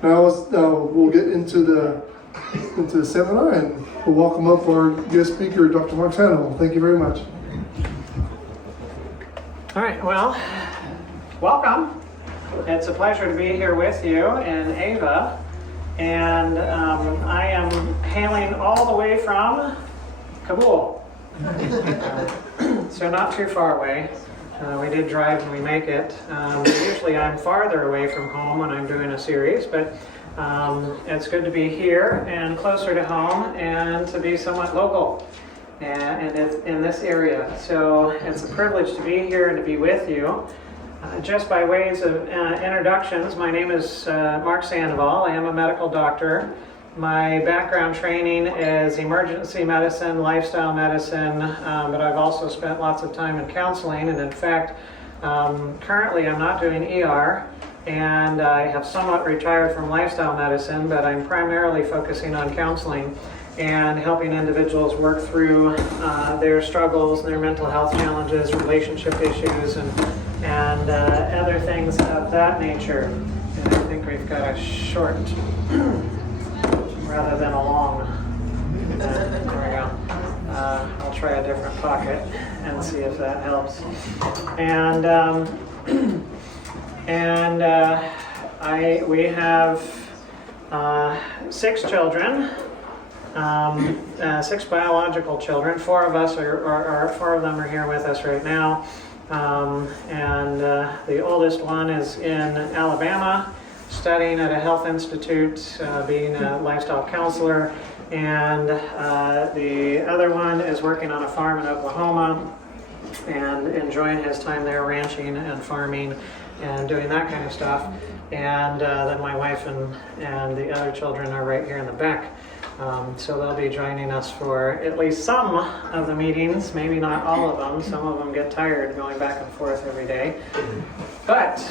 Now we'll get into the seminar, and we'll welcome up our guest speaker, Dr. Max Hannibal. Thank you very much. All right, well, welcome. It's a pleasure to be here with you and Ava. And I am hailing all the way from Kabul. So not too far away. We did drive and we make it. Usually I'm farther away from home when I'm doing a series, but it's good to be here and closer to home and to be somewhat local and in this area. So it's a privilege to be here and to be with you. Just by ways of introductions, my name is Max Hannibal. I am a medical doctor. My background training is emergency medicine, lifestyle medicine, but I've also spent lots of time in counseling. And in fact, currently I'm not doing ER, and I have somewhat retired from lifestyle medicine, but I'm primarily focusing on counseling and helping individuals work through their struggles, their mental health challenges, relationship issues, and other things of that nature. And I think we've got a short rather than a long. There we go. I'll try a different pocket and see if that helps. And we have 6 children, 6 biological children. 4 of them are here with us right now. The oldest one is in Alabama, studying at a health institute, being a lifestyle counselor, and the other one is working on a farm in Oklahoma and enjoying his time there, ranching and farming and doing that kind of stuff. And then my wife and the other children are right here in the back. So they'll be joining us for at least some of the meetings, maybe not all of them. Some of them get tired going back and forth every day. But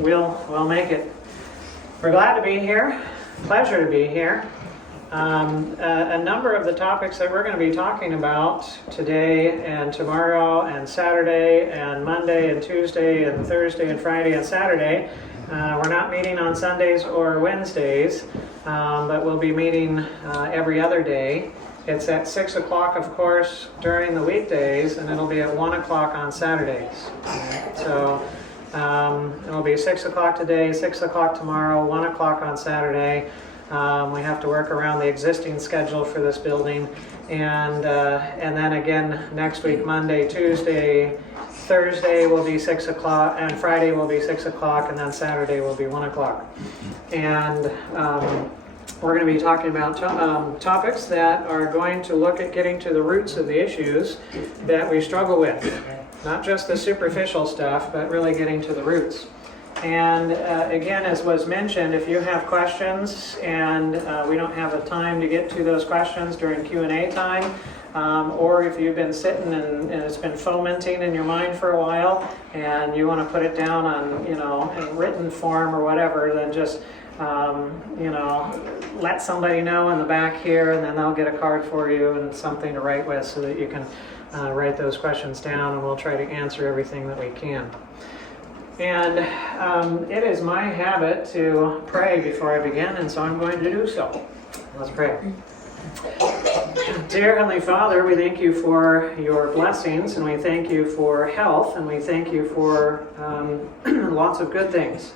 we'll make it. We're glad to be here. Pleasure to be here. A number of the topics that we're going to be talking about today and tomorrow and Saturday and Monday and Tuesday and Thursday and Friday and Saturday. We're not meeting on Sundays or Wednesdays, but we'll be meeting every other day. It's at 6 o'clock, of course, during the weekdays, and it'll be at 1 o'clock on Saturdays. So it'll be 6 o'clock today, 6 o'clock tomorrow, 1 o'clock on Saturday. We have to work around the existing schedule for this building. And then again next week, Monday, Tuesday, Thursday will be 6 o'clock, and Friday will be 6 o'clock, and then Saturday will be 1 o'clock. And we're going to be talking about topics that are going to look at getting to the roots of the issues that we struggle with. Not just the superficial stuff, but really getting to the roots. And again, as was mentioned, if you have questions and we don't have the time to get to those questions during Q&A time, or if you've been sitting and it's been fomenting in your mind for a while and you want to put it down on, in written form or whatever, then just, let somebody know in the back here, and then they'll get a card for you and something to write with so that you can write those questions down, and we'll try to answer everything that we can. And it is my habit to pray before I begin, and so I'm going to do so. Let's pray. Dear Heavenly Father, we thank you for your blessings, and we thank you for health, and we thank you for lots of good things.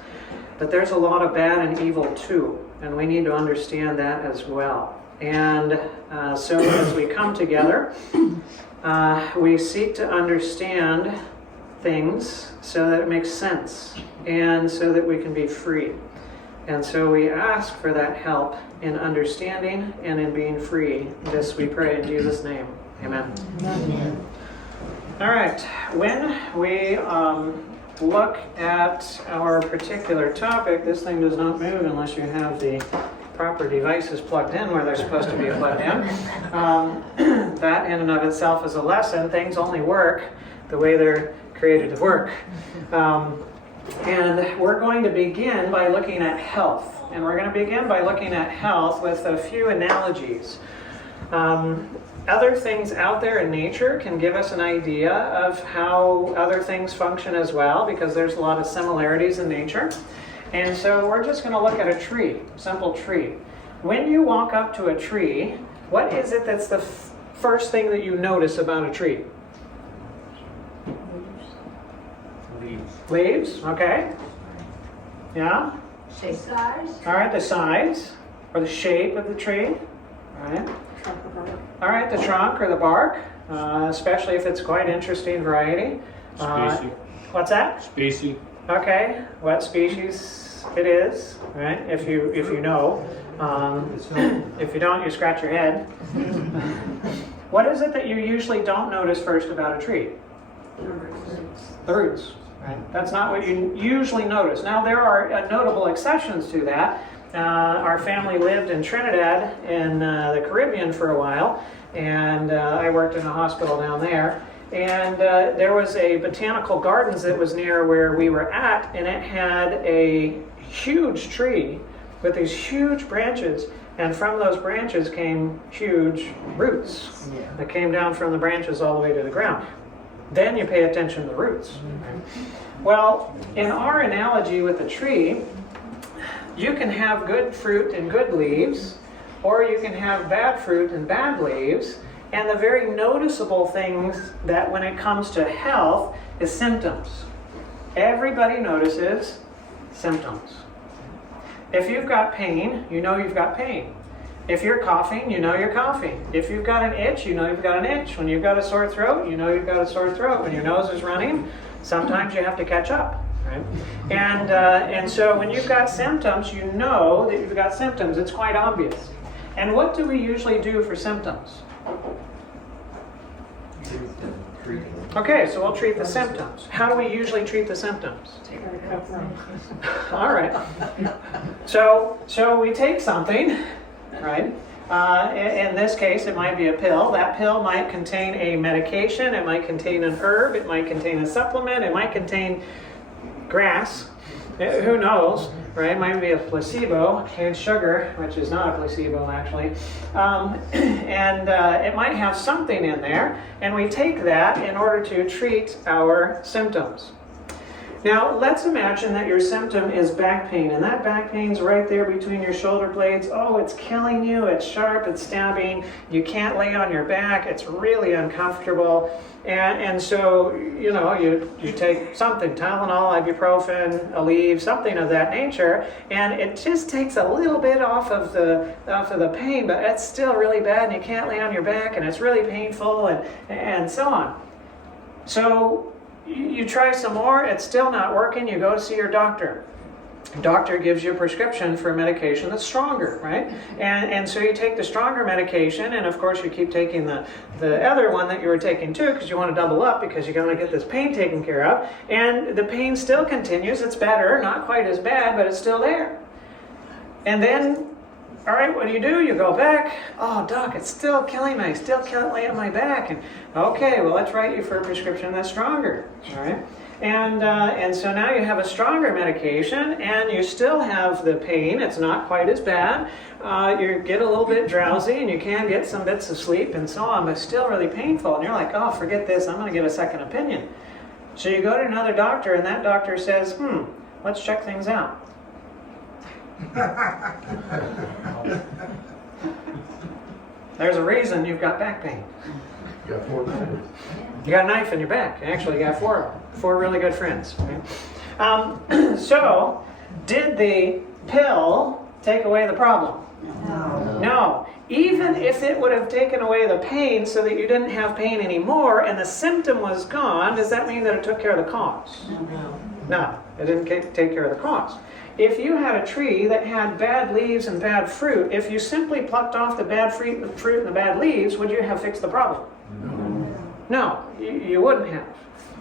But there's a lot of bad and evil too, and we need to understand that as well. And so as we come together, we seek to understand things so that it makes sense and so that we can be free. And so we ask for that help in understanding and in being free. This we pray in Jesus' name. Amen. Amen. All right. When we look at our particular topic, this thing does not move unless you have the proper devices plugged in where they're supposed to be plugged in. That in and of itself is a lesson. Things only work the way they're created to work. And we're going to begin by looking at health. And we're going to begin by looking at health with a few analogies. Other things out there in nature can give us an idea of how other things function as well, because there's a lot of similarities in nature. And so we're just going to look at a tree, simple tree. When you walk up to a tree, what is it that's the first thing that you notice about a tree? Leaves. Leaves, okay. Yeah? Shape. Size. All right, the size or the shape of the tree. All right. All right, the trunk or the bark, especially if it's quite interesting variety. Spacey. What's that? Spacey. Okay, what species it is, right? If you know. If you don't, you scratch your head. What is it that you usually don't notice first about a tree? The roots. Right. That's not what you usually notice. Now there are notable exceptions to that. Our family lived in Trinidad in the Caribbean for a while, and I worked in a hospital down there. And there was a botanical gardens that was near where we were at, and it had a huge tree with these huge branches, and from those branches came huge roots that came down from the branches all the way to the ground. Then you pay attention to the roots. Well, in our analogy with a tree, you can have good fruit and good leaves, or you can have bad fruit and bad leaves. And the very noticeable things that when it comes to health is symptoms. Everybody notices symptoms. If you've got pain, you know you've got pain. If you're coughing, you know you're coughing. If you've got an itch, you know you've got an itch. When you've got a sore throat, you know you've got a sore throat. When your nose is running, sometimes you have to catch up. Right? And so when you've got symptoms, you know that you've got symptoms. It's quite obvious. And what do we usually do for symptoms? Okay, so we'll treat the symptoms. How do we usually treat the symptoms? All right. So we take something, right? In this case, it might be a pill. That pill might contain a medication. It might contain an herb. It might contain a supplement. It might contain grass. Who knows, right? It might be a placebo and sugar, which is not a placebo actually. And it might have something in there, and we take that in order to treat our symptoms. Now, let's imagine that your symptom is back pain, and that back pain's right there between your shoulder blades. Oh, it's killing you, it's sharp, it's stabbing, you can't lay on your back, it's really uncomfortable. And so, you know, you take something, Tylenol, ibuprofen, Aleve, something of that nature, and it just takes a little bit off of the pain, but it's still really bad, and you can't lay on your back, and it's really painful, and so on. So you try some more, it's still not working, you go to see your doctor. Doctor gives you a prescription for a medication that's stronger, right? And so you take the stronger medication, and of course you keep taking the other one that you were taking too, because you want to double up because you're going to get this pain taken care of. And the pain still continues, it's better, not quite as bad, but it's still there. And then, all right, what do? You go back. Oh, doc, it's still killing me. I still can't lay on my back. And okay, well, let's write you for a prescription that's stronger, all right? And so now you have a stronger medication, and you still have the pain. It's not quite as bad. You get a little bit drowsy, and you can get some bits of sleep and so on, but it's still really painful. And you're like, oh, forget this. I'm going to get a second opinion. So you go to another doctor, and that doctor says, let's check things out. There's a reason you've got back pain. You got 4 minutes. You got a knife in your back. Actually, you got four really good friends. Right? So, did the pill take away the problem? No. Even if it would have taken away the pain so that you didn't have pain anymore and the symptom was gone, does that mean that it took care of the cause? No, it didn't take care of the cause. If you had a tree that had bad leaves and bad fruit, if you simply plucked off the bad fruit and the bad leaves, would you have fixed the problem? No, you wouldn't have.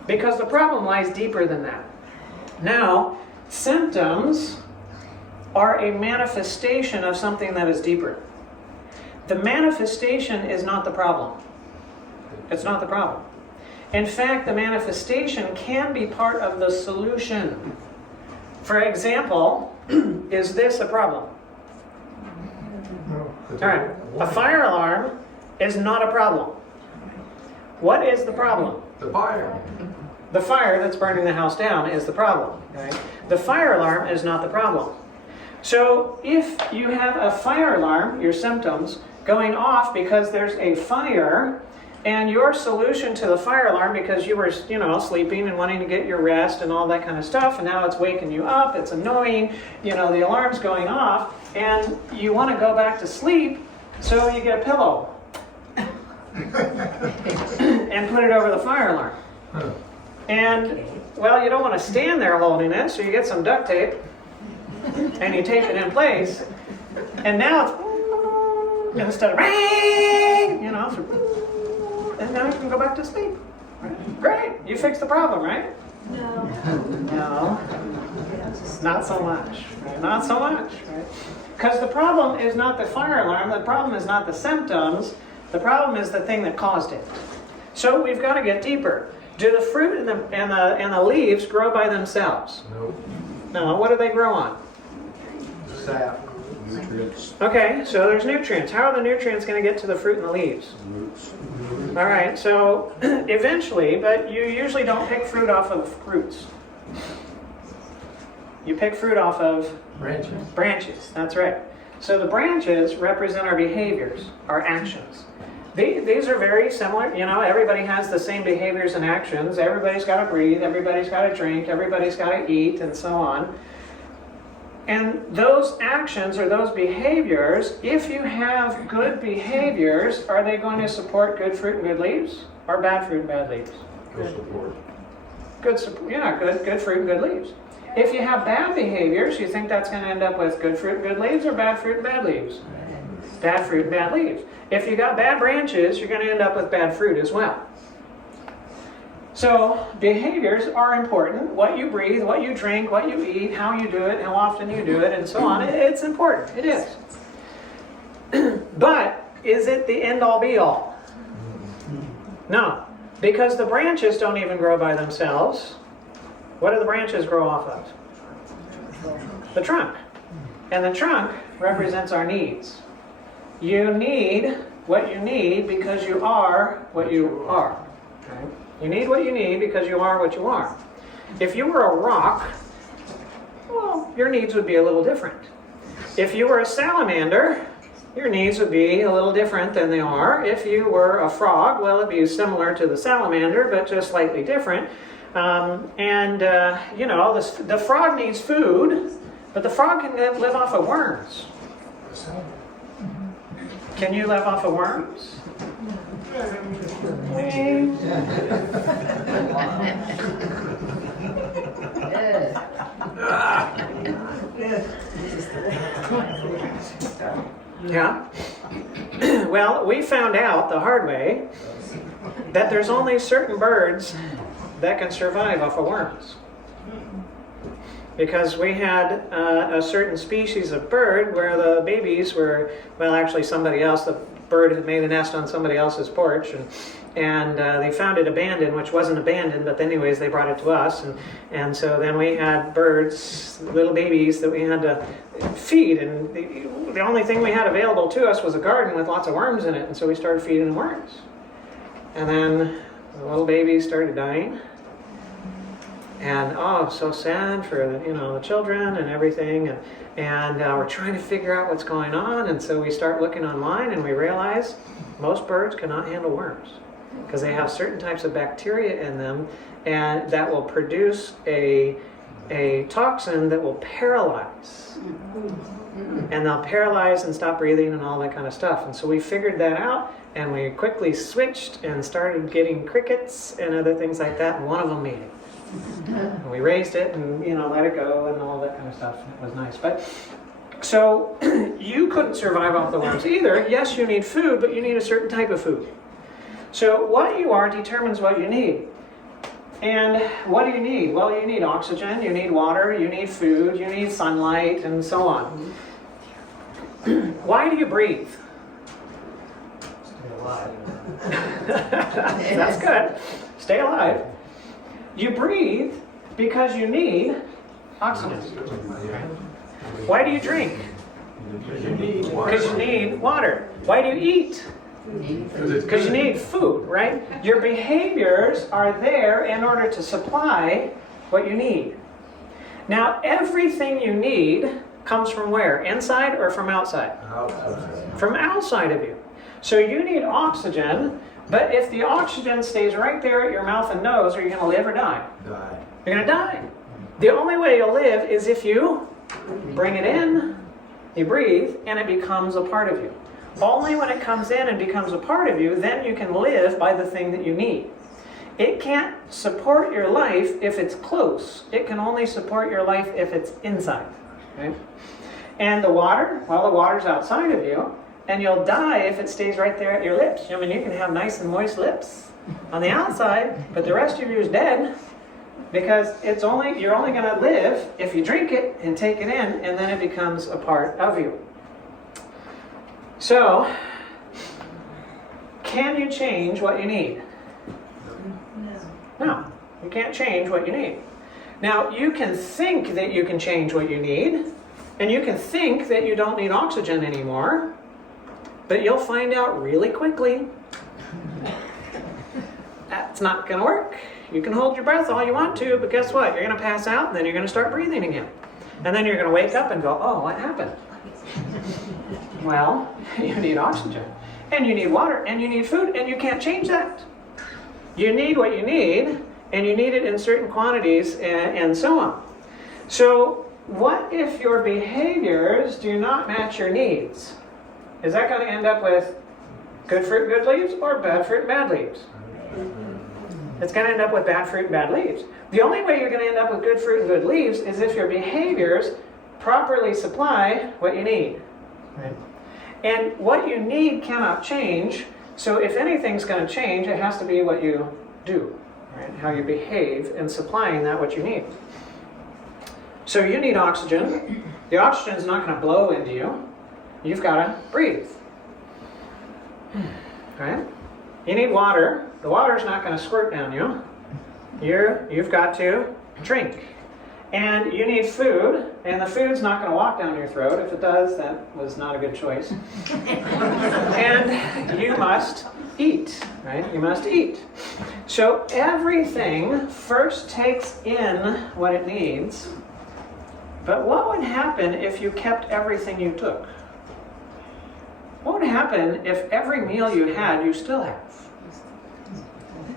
Because the problem lies deeper than that. Now, symptoms are a manifestation of something that is deeper. The manifestation is not the problem. It's not the problem. In fact, the manifestation can be part of the solution. For example, is this a problem? No. All right, a fire alarm is not a problem. What is the problem? The fire. The fire that's burning the house down is the problem, right? The fire alarm is not the problem. So if you have a fire alarm, your symptoms, going off because there's a fire, and your solution to the fire alarm, because you were, sleeping and wanting to get your rest and all that kind of stuff, and now it's waking you up, it's annoying, the alarm's going off, and you want to go back to sleep, so you get a pillow and put it over the fire alarm. And, well, you don't want to stand there holding it, so you get some duct tape, and you tape it in place, and now it's, instead of ring, and now you can go back to sleep. Great, you fixed the problem, right? No. No, not so much. Right? Not so much, right? Because the problem is not the fire alarm, the problem is not the symptoms, the problem is the thing that caused it. So we've got to get deeper. Do the fruit and the leaves grow by themselves? Nope. No, what do they grow on? Sap. Nutrients. Okay, so there's nutrients. How are the nutrients going to get to the fruit and the leaves? Roots. All right, so eventually, but you usually don't pick fruit off of roots. You pick fruit off of Branches. branches, that's right. So the branches represent our behaviors, our actions. These are very similar, everybody has the same behaviors and actions. Everybody's got to breathe, everybody's got to drink, everybody's got to eat, and so on. And those actions or those behaviors, if you have good behaviors, are they going to support good fruit and good leaves? Or bad fruit and bad leaves? Good support. Good fruit and good leaves. If you have bad behaviors, you think that's going to end up with good fruit and good leaves or bad fruit and bad leaves? Bad fruit and bad leaves. If you got bad branches, you're going to end up with bad fruit as well. So behaviors are important. What you breathe, what you drink, what you eat, how you do it, how often you do it, and so on. It's important. It is. But is it the end-all be-all? No. Because the branches don't even grow by themselves. What do the branches grow off of? The trunk. And the trunk represents our needs. You need what you need because you are what you are. Okay? You need what you need because you are what you are. If you were a rock, well, your needs would be a little different. If you were a salamander, your needs would be a little different than they are. If you were a frog, well, it'd be similar to the salamander, but just slightly different. The frog needs food, but the frog can live off of worms. Can you live off of worms? Yeah. Well, we found out the hard way that there's only certain birds that can survive off of worms. Because we had a certain species of bird where the babies were, well, actually somebody else, the bird had made a nest on somebody else's porch, and they found it abandoned, which wasn't abandoned, but anyways, they brought it to us, and so then we had birds, little babies that we had to feed, and the only thing we had available to us was a garden with lots of worms in it, and so we started feeding them worms. And then the little babies started dying. And so sad for the children and everything, and we're trying to figure out what's going on, and so we start looking online, and we realize most birds cannot handle worms because they have certain types of bacteria in them, and that will produce a toxin that will paralyze, and they'll paralyze and stop breathing and all that kind of stuff. And so we figured that out, and we quickly switched and started getting crickets and other things like that, and one of them made it. And we raised it and let it go and all that kind of stuff. It was nice. But so you couldn't survive off the worms either. Yes, you need food, but you need a certain type of food. So what you are determines what you need. And what do you need? Well, you need oxygen, you need water, you need food, you need sunlight, and so on. Why do you breathe? Stay alive. That's good. Stay alive. You breathe because you need oxygen. Why do you drink? Because you need water. Why do you eat? Because you need food, right? Your behaviors are there in order to supply what you need. Now, everything you need comes from where? Inside or from outside? Outside. From outside of you. So you need oxygen, but if the oxygen stays right there at your mouth and nose, are you going to live or die? Die. You're going to die. The only way you'll live is if you bring it in, you breathe, and it becomes a part of you. Only when it comes in and becomes a part of you, then you can live by the thing that you need. It can't support your life if it's close. It can only support your life if it's inside. Okay? And the water, well, the water's outside of you, and you'll die if it stays right there at your lips. I mean, you can have nice and moist lips on the outside, but the rest of you is dead, because you're only going to live if you drink it and take it in, and then it becomes a part of you. So, can you change what you need? No, you can't change what you need. Now, you can think that you can change what you need, and you can think that you don't need oxygen anymore, but you'll find out really quickly that's not going to work. You can hold your breath all you want to, but guess what? You're going to pass out, and then you're going to start breathing again. And then you're going to wake up and go, oh, what happened? Well, you need oxygen, and you need water, and you need food, and you can't change that. You need what you need, and you need it in certain quantities, and so on. So, what if your behaviors do not match your needs? Is that going to end up with good fruit, good leaves, or bad fruit, bad leaves? It's going to end up with bad fruit and bad leaves. The only way you're going to end up with good fruit and good leaves is if your behaviors properly supply what you need. Right? And what you need cannot change, so if anything's going to change, it has to be what you do, right? How you behave in supplying that what you need. So you need oxygen. The oxygen is not going to blow into you. You've got to breathe. Right? You need water. The water's not going to squirt down you. You've got to drink. And you need food, and the food's not going to walk down your throat. If it does, that was not a good choice. And you must eat, right? You must eat. So everything first takes in what it needs. But what would happen if you kept everything you took? What would happen if every meal you had, you still have?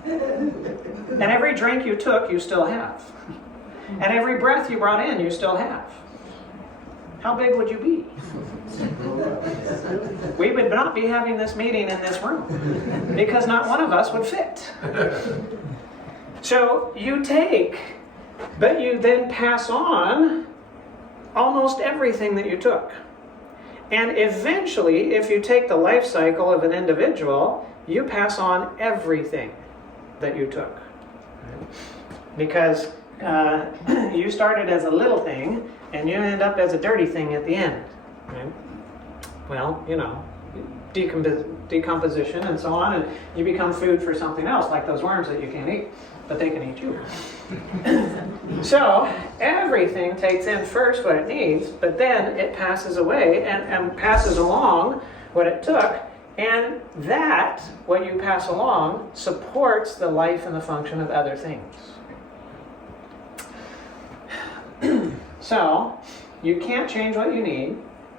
And every drink you took, you still have. And every breath you brought in, you still have. How big would you be? We would not be having this meeting in this room, because not one of us would fit. So you take, but you then pass on almost everything that you took. And eventually, if you take the life cycle of an individual, you pass on everything that you took. Because you started as a little thing, and you end up as a dirty thing at the end. Right? Well, you know, decomposition and so on, and you become food for something else, like those worms that you can't eat, but they can eat you. So, everything takes in first what it needs, but then it passes away and passes along what it took, and that, what you pass along, supports the life and the function of other things. So, you can't change what you need.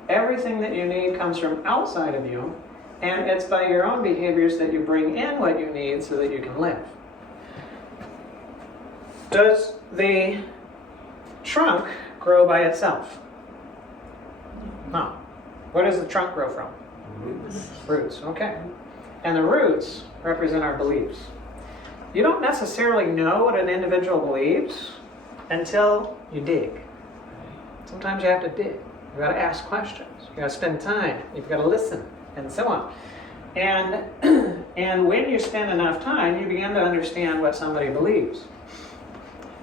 Everything that you need comes from outside of you, and it's by your own behaviors that you bring in what you need so that you can live. Does the trunk grow by itself? No. Where does the trunk grow from? Roots, okay. And the roots represent our beliefs. You don't necessarily know what an individual believes until you dig. Sometimes you have to dig. You've got to ask questions. You've got to spend time. You've got to listen, and so on. And when you spend enough time, you begin to understand what somebody believes.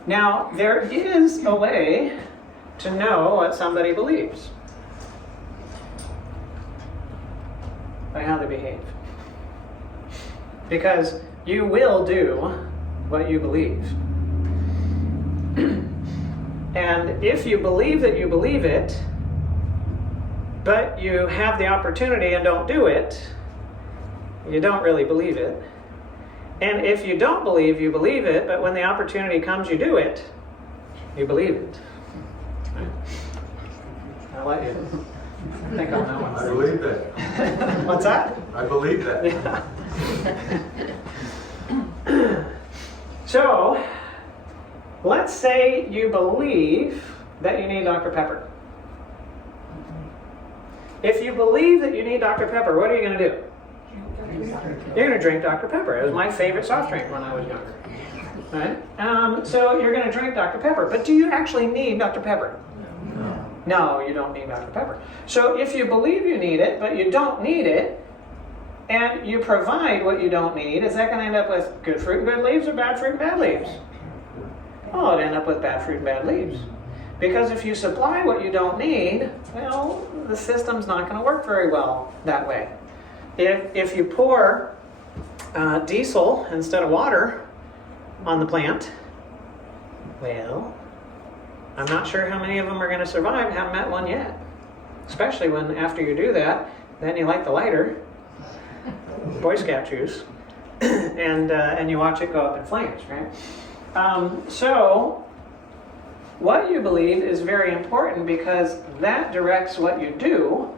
Now, there is a way to know what somebody believes by how they behave. Because you will do what you believe. And if you believe that you believe it, but you have the opportunity and don't do it, you don't really believe it. And if you don't believe, you believe it, but when the opportunity comes, you do it, you believe it. Right? I'll let you think on that one. I believe that. What's that? I believe that. Yeah. So, let's say you believe that you need Dr. Pepper. If you believe that you need Dr. Pepper, what are you going to do? You're going to drink Dr. Pepper. It was my favorite soft drink when I was younger. Right? So you're going to drink Dr. Pepper. But do you actually need Dr. Pepper? No, you don't need Dr. Pepper. So if you believe you need it, but you don't need it, and you provide what you don't need, is that going to end up with good fruit and good leaves or bad fruit and bad leaves? Oh, it'll end up with bad fruit and bad leaves. Because if you supply what you don't need, well, the system's not going to work very well that way. If you pour diesel instead of water on the plant, well, I'm not sure how many of them are going to survive. I haven't met one yet. Especially when after you do that, then you light the lighter, Boy Scout juice, and you watch it go up in flames, right? So what you believe is very important because that directs what you do,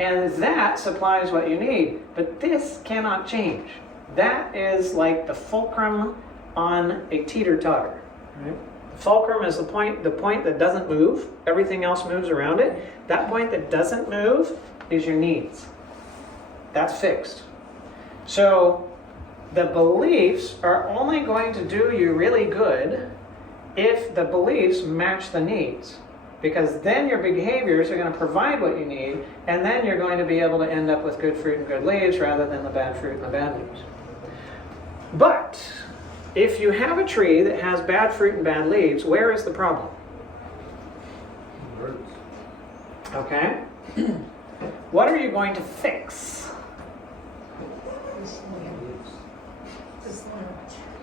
and that supplies what you need. But this cannot change. That is like the fulcrum on a teeter-totter. Right? The fulcrum is the point that doesn't move. Everything else moves around it. That point that doesn't move is your needs. That's fixed. So the beliefs are only going to do you really good if the beliefs match the needs. Because then your behaviors are going to provide what you need, and then you're going to be able to end up with good fruit and good leaves rather than the bad fruit and the bad leaves. But if you have a tree that has bad fruit and bad leaves, where is the problem? Okay? What are you going to fix?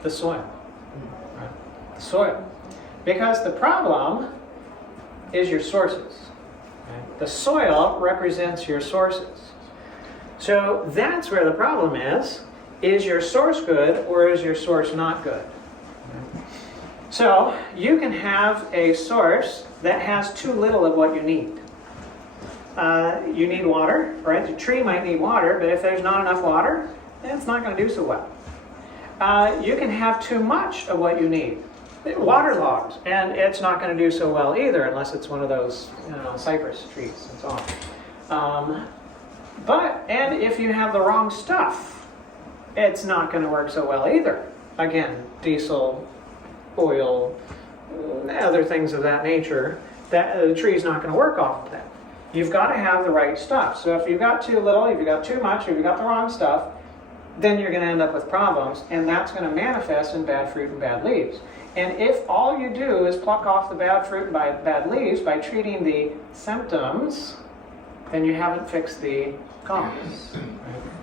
The soil. Right? The soil. Because the problem is your sources. Right? The soil represents your sources. So that's where the problem is. Is your source good or is your source not good? So you can have a source that has too little of what you need. You need water, right? The tree might need water, but if there's not enough water, then it's not going to do so well. You can have too much of what you need. Waterlogged, and it's not going to do so well either unless it's one of those cypress trees and so on. And if you have the wrong stuff, it's not going to work so well either. Again, diesel, oil, other things of that nature, that the tree's not going to work off of that. You've got to have the right stuff. So if you've got too little, if you've got too much, if you've got the wrong stuff, then you're going to end up with problems, and that's going to manifest in bad fruit and bad leaves. And if all you do is pluck off the bad fruit and bad leaves by treating the symptoms, then you haven't fixed the cause.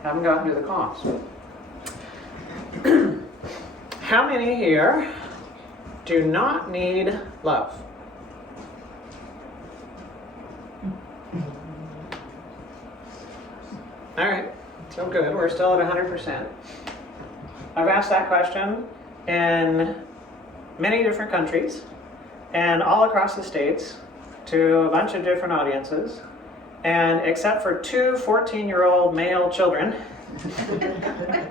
Haven't gotten to the cause. How many here do not need love? All right, so good. We're still at 100%. I've asked that question in many different countries and all across the states to a bunch of different audiences, and except for two 14-year-old male children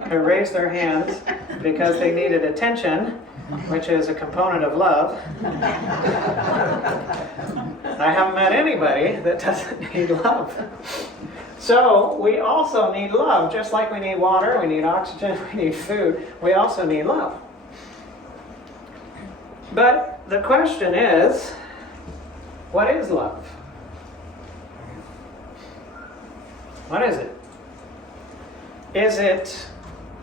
who raised their hands because they needed attention, which is a component of love, I haven't met anybody that doesn't need love. So we also need love, just like we need water, we need oxygen, we need food, we also need love. But the question is, what is love? What is it? Is it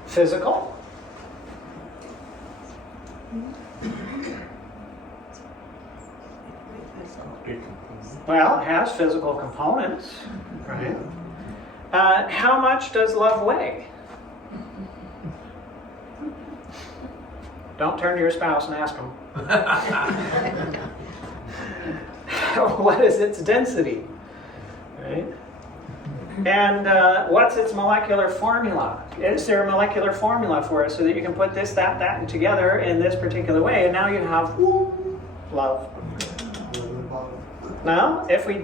physical? Well, it has physical components, right? How much does love weigh? Don't turn to your spouse and ask them. What is its density? Right? And what's its molecular formula? Is there a molecular formula for it so that you can put this, that, and together in this particular way, and now you have love? No? If we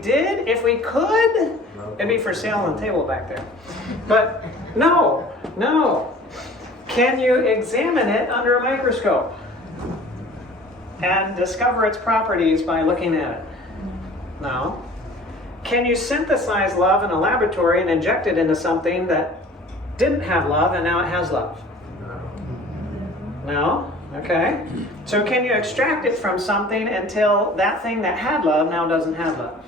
could, it'd be for sale on the table back there. But no. Can you examine it under a microscope and discover its properties by looking at it? No. Can you synthesize love in a laboratory and inject it into something that didn't have love and now it has love? No? Okay. So can you extract it from something until that thing that had love now doesn't have love?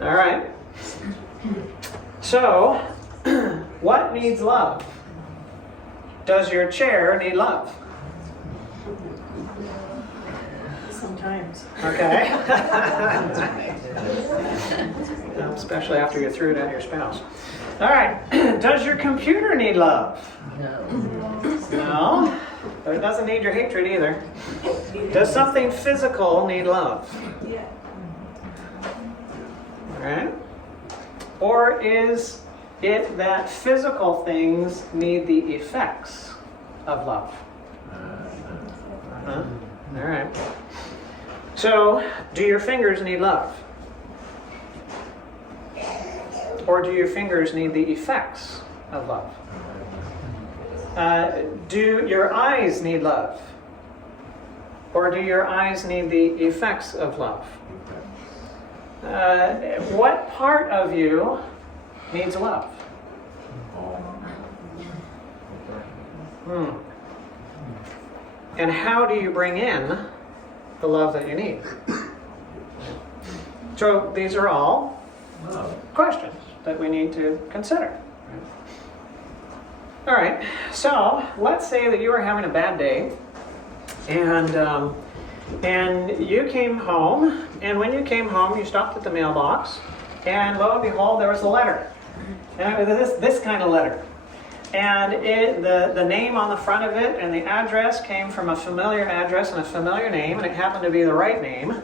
All right. So, what needs love? Does your chair need love? Sometimes. Okay. Especially after you threw it at your spouse. All right. Does your computer need love? No. But it doesn't need your hatred either. Does something physical need love? Yeah. All right. Or is it that physical things need the effects of love? All right. So, do your fingers need love? Or do your fingers need the effects of love? Do your eyes need love? Or do your eyes need the effects of love? What part of you needs love? And how do you bring in the love that you need? So these are all questions that we need to consider. All right, so let's say that you were having a bad day, and you came home, and when you came home, you stopped at the mailbox, and lo and behold, there was a letter. And it was this kind of letter. And the name on the front of it and the address came from a familiar address and a familiar name, and it happened to be the right name.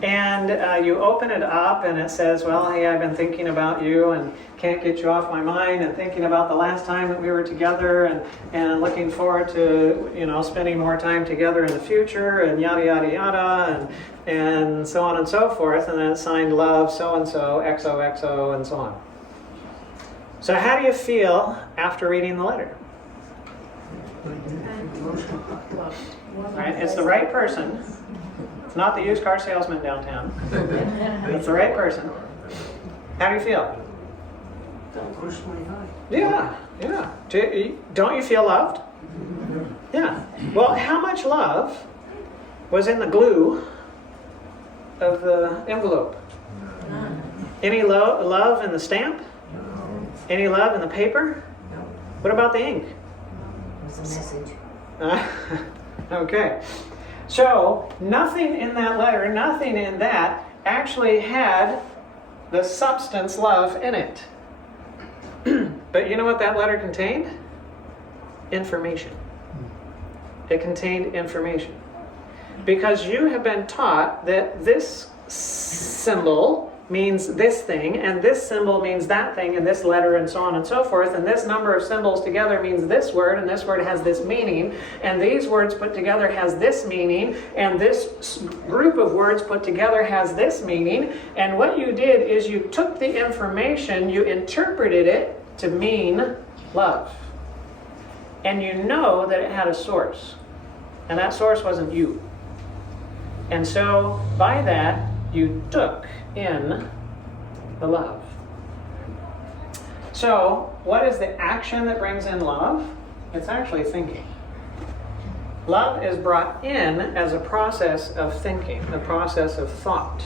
And you open it up, and it says, well, hey, I've been thinking about you and can't get you off my mind, and thinking about the last time that we were together, and looking forward to, spending more time together in the future, and yada, yada, yada, and so on and so forth. And then it's signed love, so-and-so, XOXO, and so on. So how do you feel after reading the letter? Right? It's the right person. It's not the used car salesman downtown. It's the right person. How do you feel? Yeah. Don't you feel loved? Yeah. Well, how much love was in the glue of the envelope? Any love in the stamp? Any love in the paper? What about the ink? It was a message. Okay. So, nothing in that letter, nothing in that actually had the substance love in it. But you know what that letter contained? Information. It contained information. Because you have been taught that this symbol means this thing, and this symbol means that thing, and this letter, and so on and so forth, and this number of symbols together means this word, and this word has this meaning, and these words put together has this meaning, and this group of words put together has this meaning. And what you did is you took the information, you interpreted it to mean love. And you know that it had a source, and that source wasn't you. And so by that, you took in the love. So, what is the action that brings in love? It's actually thinking. Love is brought in as a process of thinking, a process of thought.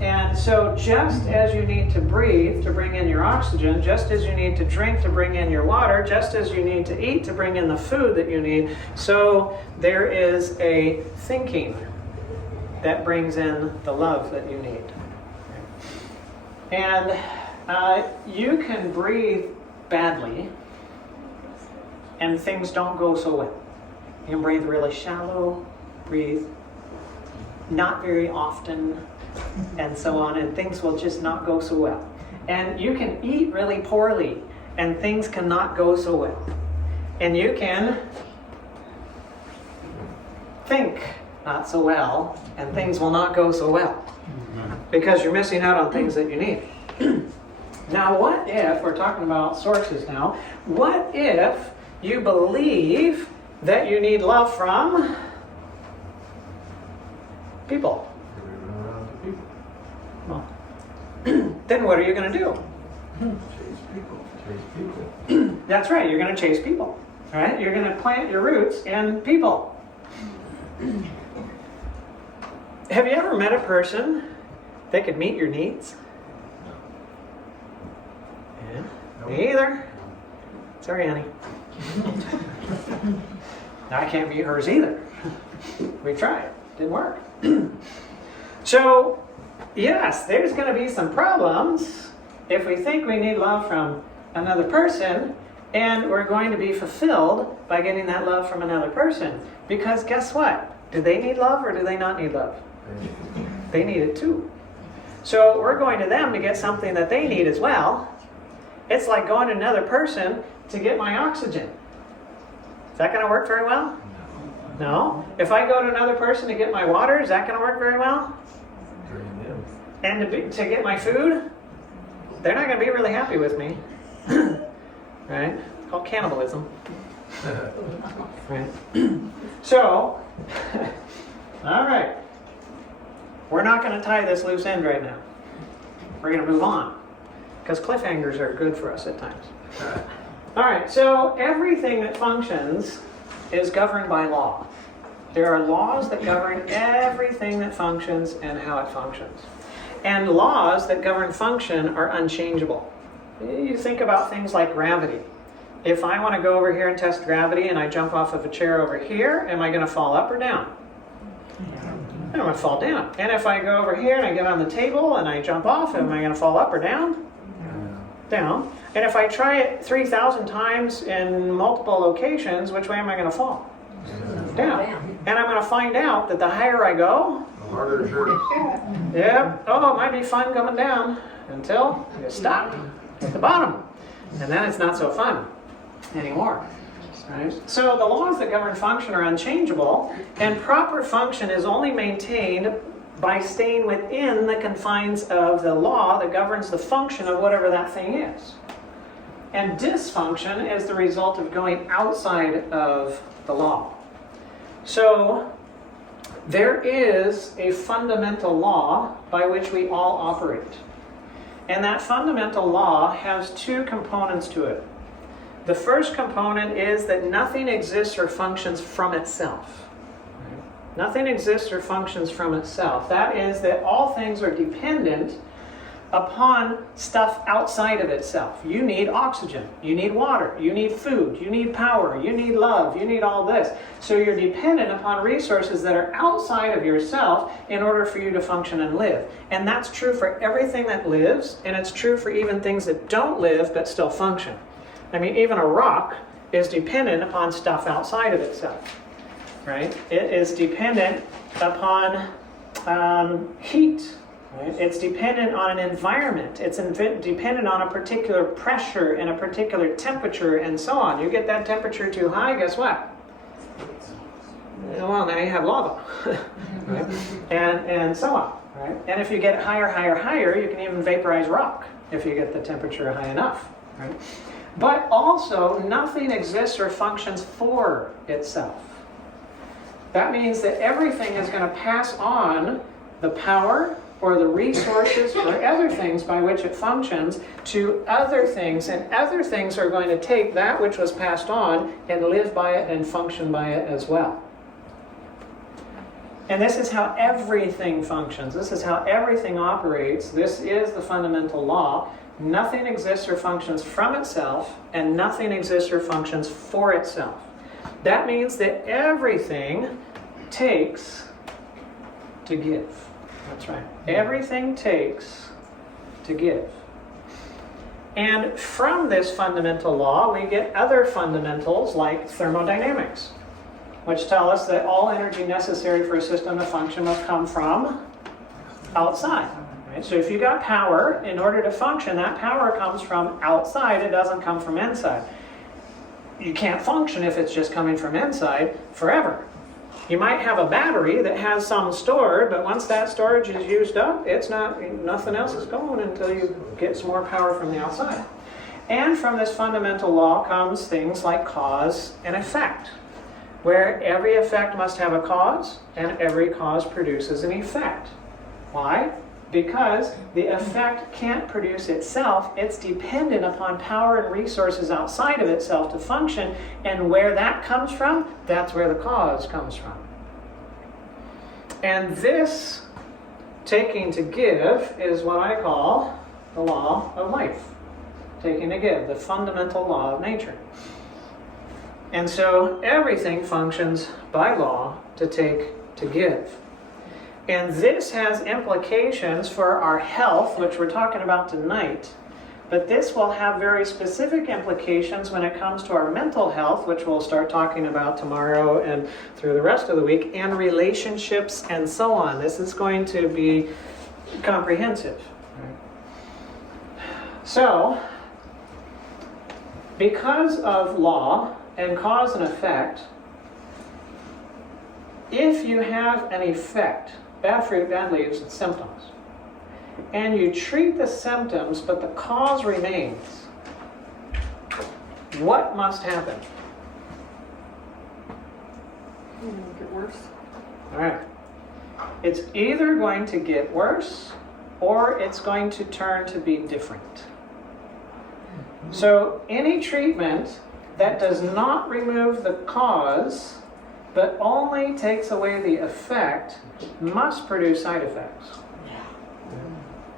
And so just as you need to breathe to bring in your oxygen, just as you need to drink to bring in your water, just as you need to eat to bring in the food that you need, so there is a thinking that brings in the love that you need. And you can breathe badly and things don't go so well. You can breathe really shallow breathe not very often, and so on, and things will just not go so well. And you can eat really poorly, and things cannot go so well. And you can think not so well, and things will not go so well. Because you're missing out on things that you need. Now, what if, we're talking about sources now, what if you believe that you need love from people? Well, then what are you going to do? Chase people. That's right, you're going to chase people. Right? You're going to plant your roots in people. Have you ever met a person that could meet your needs? Yeah. Me either. Sorry, honey. I can't meet hers either. We tried. Didn't work. So, yes, there's going to be some problems if we think we need love from another person, and we're going to be fulfilled by getting that love from another person. Because guess what? Do they need love or do they not need love? They need it too. So we're going to them to get something that they need as well. It's like going to another person to get my oxygen. Is that going to work very well? No. If I go to another person to get my water, is that going to work very well? And to get my food, they're not going to be really happy with me. Right? It's called cannibalism. Right? So, all right. We're not going to tie this loose end right now. We're going to move on. Because cliffhangers are good for us at times. All right, so everything that functions is governed by law. There are laws that govern everything that functions and how it functions. And laws that govern function are unchangeable. You think about things like gravity. If I want to go over here and test gravity and I jump off of a chair over here, am I going to fall up or down? I'm going to fall down. And if I go over here and I get on the table and I jump off, am I going to fall up or down? Down. And if I try it 3,000 times in multiple locations, which way am I going to fall? Down. And I'm going to find out that the higher I go, Harder sure. yep, oh, it might be fun coming down until you stop at the bottom. And then it's not so fun anymore. Right? So the laws that govern function are unchangeable, and proper function is only maintained by staying within the confines of the law that governs the function of whatever that thing is. And dysfunction is the result of going outside of the law. So there is a fundamental law by which we all operate. And that fundamental law has two components to it. The first component is that nothing exists or functions from itself. Nothing exists or functions from itself. That is that all things are dependent upon stuff outside of itself. You need oxygen, you need water, you need food, you need power, you need love, you need all this. So you're dependent upon resources that are outside of yourself in order for you to function and live. And that's true for everything that lives, and it's true for even things that don't live but still function. I mean, even a rock is dependent upon stuff outside of itself, right? It is dependent upon heat. Right? It's dependent on an environment. It's dependent on a particular pressure and a particular temperature and so on. You get that temperature too high, guess what? Well, now you have lava. Right? And so on. Right? And if you get it higher, you can even vaporize rock if you get the temperature high enough. Right? But also, nothing exists or functions for itself. That means that everything is going to pass on the power or the resources or other things by which it functions to other things, and other things are going to take that which was passed on and live by it and function by it as well. And this is how everything functions. This is how everything operates. This is the fundamental law. Nothing exists or functions from itself, and nothing exists or functions for itself. That means that everything takes to give. That's right. Everything takes to give. And from this fundamental law, we get other fundamentals like thermodynamics. which tell us that all energy necessary for a system to function must come from outside. Right? So if you got power, in order to function, that power comes from outside, it doesn't come from inside. You can't function if it's just coming from inside forever. You might have a battery that has some stored, but once that storage is used up, nothing else is going until you get some more power from the outside. And from this fundamental law comes things like cause and effect, where every effect must have a cause, and every cause produces an effect. Why? Because the effect can't produce itself. It's dependent upon power and resources outside of itself to function, and where that comes from, that's where the cause comes from. And this taking to give is what I call the law of life. Taking to give, the fundamental law of nature. And so everything functions by law to take to give. And this has implications for our health, which we're talking about tonight. But this will have very specific implications when it comes to our mental health, which we'll start talking about tomorrow and through the rest of the week, and relationships and so on. This is going to be comprehensive. So, because of law and cause and effect, if you have an effect, bad fruit, bad leaves, and symptoms, and you treat the symptoms but the cause remains, what must happen? Make it worse. All right. It's either going to get worse or it's going to turn to be different. So any treatment that does not remove the cause but only takes away the effect must produce side effects.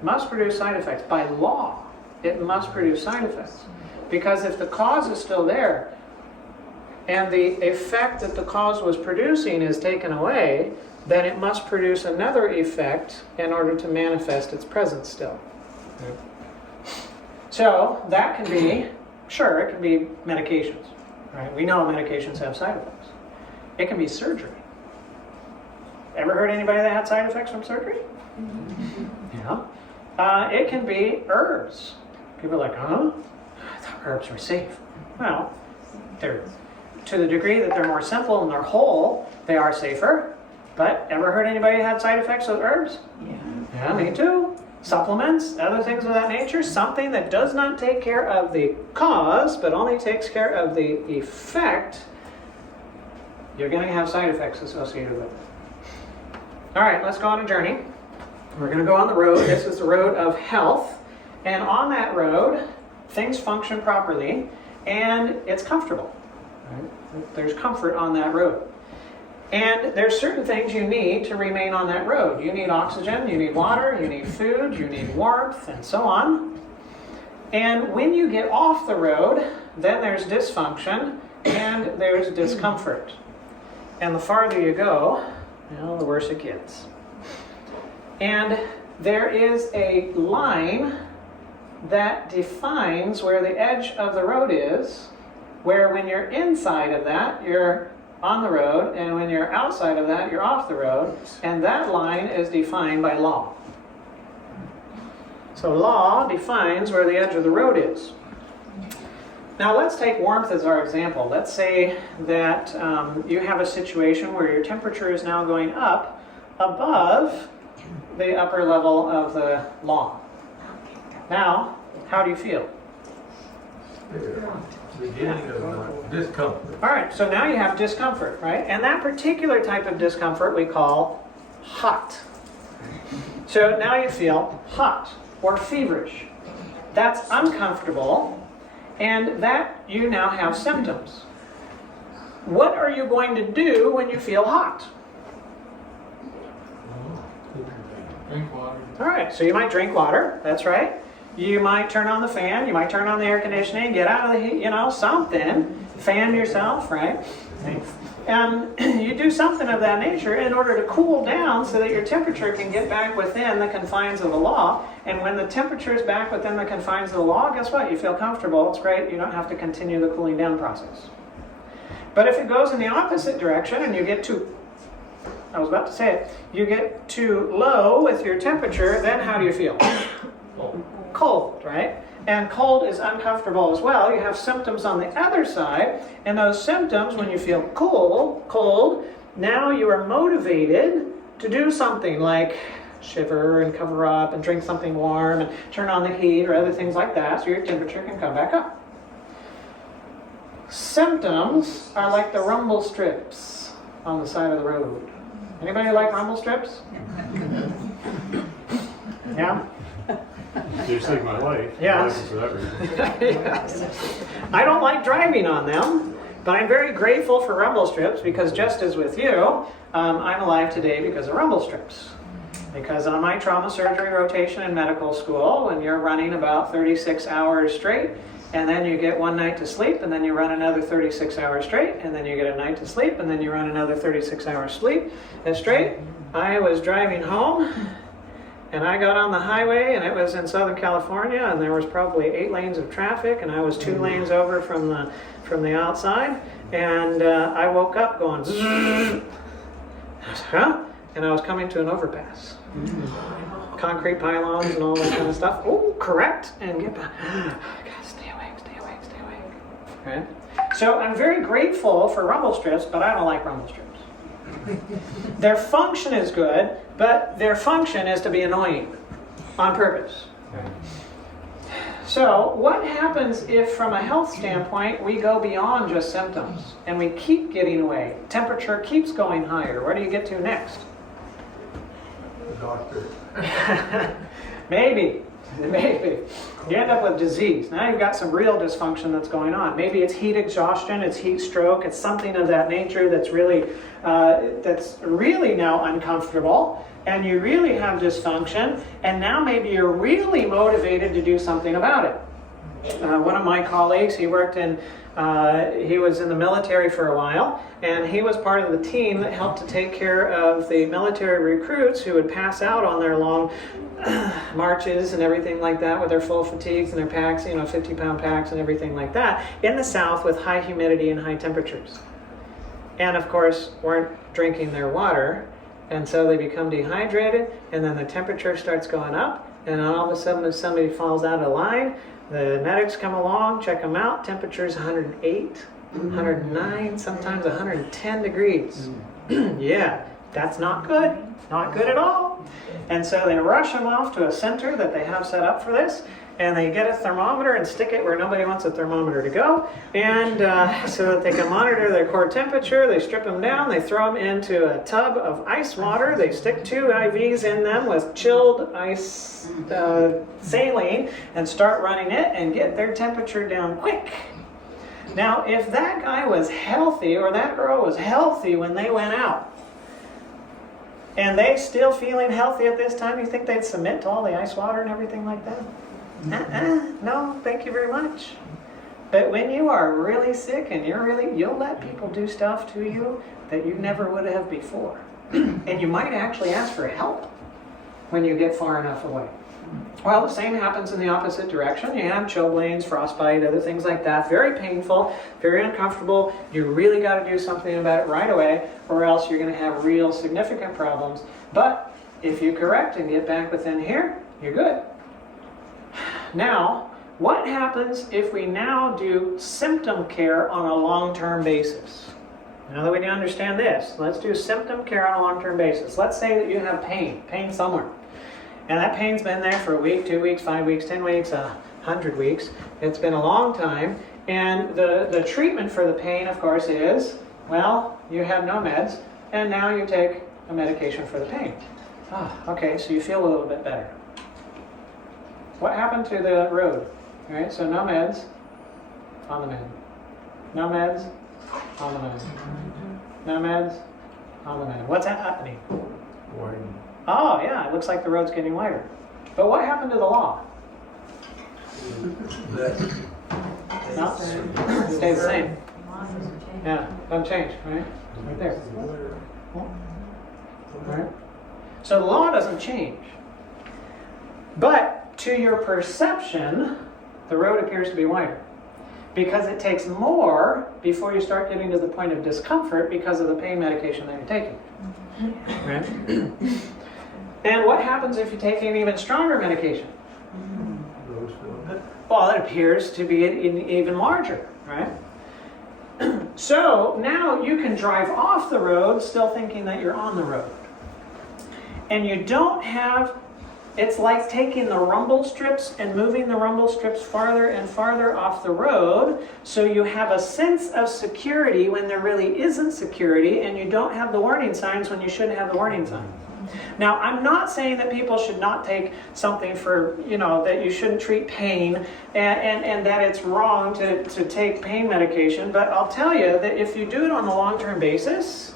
Must produce side effects. By law, it must produce side effects. Because if the cause is still there and the effect that the cause was producing is taken away, then it must produce another effect in order to manifest its presence still. So that can be, sure, it can be medications. Right? We know medications have side effects. It can be surgery. Ever heard anybody that had side effects from surgery? Yeah. It can be herbs. People are like, huh? I thought herbs were safe. Well, they're, to the degree that they're more simple and they're whole, they are safer. But ever heard anybody had side effects with herbs? Yeah, me too. Supplements, other things of that nature, something that does not take care of the cause, but only takes care of the effect, you're going to have side effects associated with it. All right, let's go on a journey. We're going to go on the road. This is the road of health. And on that road, things function properly, and it's comfortable. Right? There's comfort on that road. And there's certain things you need to remain on that road. You need oxygen, you need water, you need food, you need warmth, and so on. And when you get off the road, then there's dysfunction and there's discomfort. And the farther you go, the worse it gets. And there is a line that defines where the edge of the road is, where when you're inside of that, you're on the road, and when you're outside of that, you're off the road, and that line is defined by law. So law defines where the edge of the road is. Now let's take warmth as our example. Let's say that you have a situation where your temperature is now going up above the upper level of the law. Now, how do you feel? Beginning of discomfort. All right, so now you have discomfort, right? And that particular type of discomfort we call hot. So now you feel hot or feverish. That's uncomfortable, and that you now have symptoms. What are you going to do when you feel hot? Drink water. All right, so you might drink water, that's right. You might turn on the fan, you might turn on the air conditioning, get out of the heat, something. Fan yourself, right? And you do something of that nature in order to cool down so that your temperature can get back within the confines of the law. And when the temperature is back within the confines of the law, guess what? You feel comfortable, it's great, you don't have to continue the cooling down process. But if it goes in the opposite direction and you get too, I was about to say it, you get too low with your temperature, then how do you feel? Cold, right? And cold is uncomfortable as well. You have symptoms on the other side, and those symptoms, when you feel cold, now you are motivated to do something like shiver and cover up and drink something warm and turn on the heat or other things like that so your temperature can come back up. Symptoms are like the rumble strips on the side of the road. Anybody like rumble strips? Yeah? You saved my life. Yes. For that reason. Yes. I don't like driving on them, but I'm very grateful for rumble strips because just as with you, I'm alive today because of rumble strips. Because on my trauma surgery rotation in medical school, when you're running about 36 hours straight, and then you get one night to sleep, and then you run another 36 hours straight, and then you get a night to sleep, and then you run another 36 hours straight, I was driving home, and I got on the highway, and it was in Southern California, and there was probably 8 lanes of traffic, and I was 2 lanes over from the outside, and I woke up going, zzz. I was, huh? And I was coming to an overpass. Concrete pylons and all that kind of stuff. Oh, correct, and get back. God, stay awake. Right? So I'm very grateful for rumble strips, but I don't like rumble strips. Their function is good, but their function is to be annoying on purpose. So what happens if, from a health standpoint, we go beyond just symptoms and we keep getting away? Temperature keeps going higher. Where do you get to next? The doctor. Maybe. You end up with disease. Now you've got some real dysfunction that's going on. Maybe it's heat exhaustion, it's heat stroke, it's something of that nature that's really now uncomfortable, and you really have dysfunction, and now maybe you're really motivated to do something about it. One of my colleagues, he was in the military for a while, and he was part of the team that helped to take care of the military recruits who would pass out on their long marches and everything like that with their full fatigues and their packs, 50-pound packs and everything like that, in the South with high humidity and high temperatures. And of course, weren't drinking their water, and so they become dehydrated, and then the temperature starts going up, and all of a sudden if somebody falls out of line, the medics come along, check them out, temperature's 108, 109, sometimes 110 degrees. Yeah, that's not good. Not good at all. And so they rush them off to a center that they have set up for this, and they get a thermometer and stick it where nobody wants a thermometer to go, and so that they can monitor their core temperature. They strip them down, they throw them into a tub of ice water, they stick 2 IVs in them with chilled ice saline and start running it and get their temperature down quick. Now, if that guy was healthy or that girl was healthy when they went out, and they still feeling healthy at this time, you think they'd submit to all the ice water and everything like that? No, thank you very much. But when you are really sick and you'll let people do stuff to you that you never would have before. And you might actually ask for help when you get far enough away. Well, the same happens in the opposite direction. You have chilblains, frostbite, other things like that. Very painful, very uncomfortable. You really got to do something about it right away, or else you're going to have real significant problems. But if you correct and get back within here, you're good. Now, what happens if we now do symptom care on a long-term basis? Now that we understand this, let's do symptom care on a long-term basis. Let's say that you have pain somewhere. And that pain's been there for a week, 2 weeks, 5 weeks, 10 weeks, 100 weeks. It's been a long time. And the treatment for the pain, of course, is, well, you have no meds, and now you take a medication for the pain. Okay, so you feel a little bit better. What happened to the road? All right, so no meds, on the med. No meds, on the med. No meds, on the med. What's happening? Warning. Oh, yeah, it looks like the road's getting wider. But what happened to the law? No, it stays the same. Yeah, doesn't change, right? Right there. Right? So the law doesn't change. But to your perception, the road appears to be wider. because it takes more before you start getting to the point of discomfort because of the pain medication that you're taking. Right? And what happens if you take an even stronger medication? Those feeling it. Well, it appears to be even larger, right? So now you can drive off the road still thinking that you're on the road. And you don't have, it's like taking the rumble strips and moving the rumble strips farther and farther off the road, so you have a sense of security when there really isn't security, and you don't have the warning signs when you shouldn't have the warning signs. Now, I'm not saying that people should not take something for, that you shouldn't treat pain and that it's wrong to take pain medication, but I'll tell you that if you do it on a long-term basis,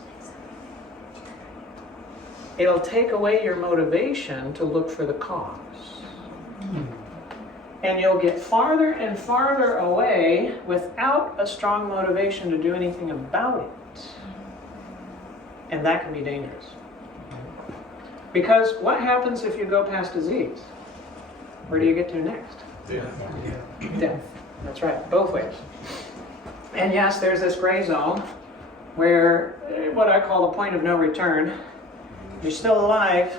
it'll take away your motivation to look for the cause. And you'll get farther and farther away without a strong motivation to do anything about it. And that can be dangerous. Because what happens if you go past disease? Where do you get to next? Death. That's right, both ways. And yes, there's this gray zone where what I call the point of no return. You're still alive,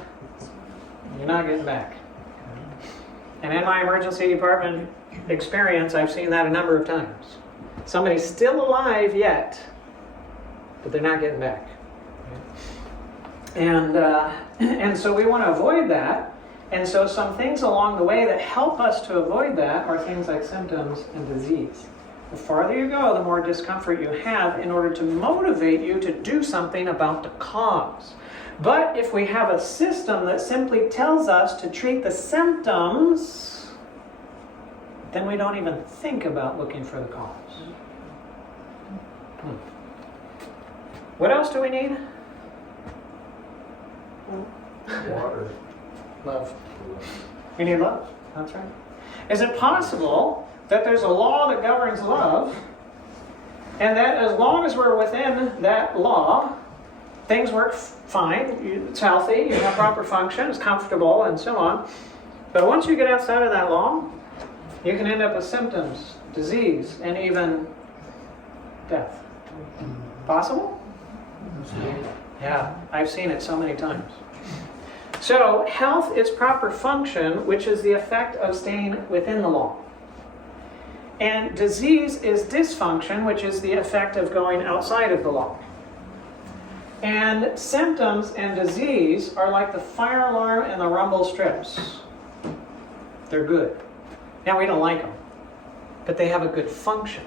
you're not getting back. And in my emergency department experience, I've seen that a number of times. Somebody's still alive yet, but they're not getting back. And so we want to avoid that. And so some things along the way that help us to avoid that are things like symptoms and disease. The farther you go, the more discomfort you have in order to motivate you to do something about the cause. But if we have a system that simply tells us to treat the symptoms, then we don't even think about looking for the cause. What else do we need? Water. Love. We need love. That's right. Is it possible that there's a law that governs love, and that as long as we're within that law, things work fine, it's healthy, you have proper function, it's comfortable, and so on. But once you get outside of that law, you can end up with symptoms, disease, and even death. Possible? Yeah, I've seen it so many times. So, health is proper function, which is the effect of staying within the law. And disease is dysfunction, which is the effect of going outside of the law. And symptoms and disease are like the fire alarm and the rumble strips. They're good. Now, we don't like them, but they have a good function.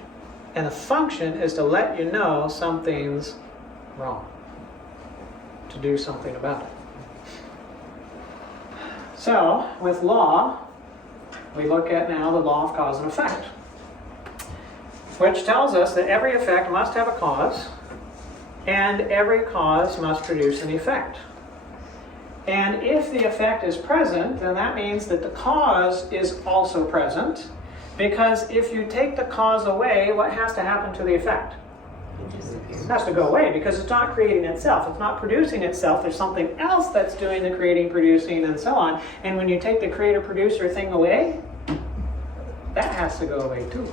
And the function is to let you know something's wrong, to do something about it. So, with law, we look at now the law of cause and effect, which tells us that every effect must have a cause, and every cause must produce an effect. And if the effect is present, then that means that the cause is also present, because if you take the cause away, what has to happen to the effect? It has to go away, because it's not creating itself. It's not producing itself. There's something else that's doing the creating, producing, and so on. And when you take the creator-producer thing away, that has to go away too.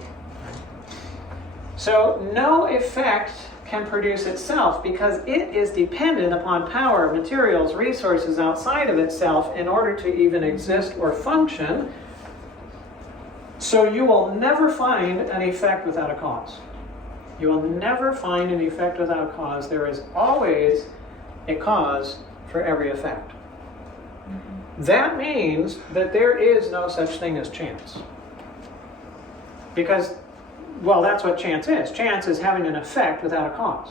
So no effect can produce itself because it is dependent upon power, materials, resources outside of itself in order to even exist or function. So you will never find an effect without a cause. You will never find an effect without a cause. There is always a cause for every effect. That means that there is no such thing as chance. Because, well, that's what chance is. Chance is having an effect without a cause.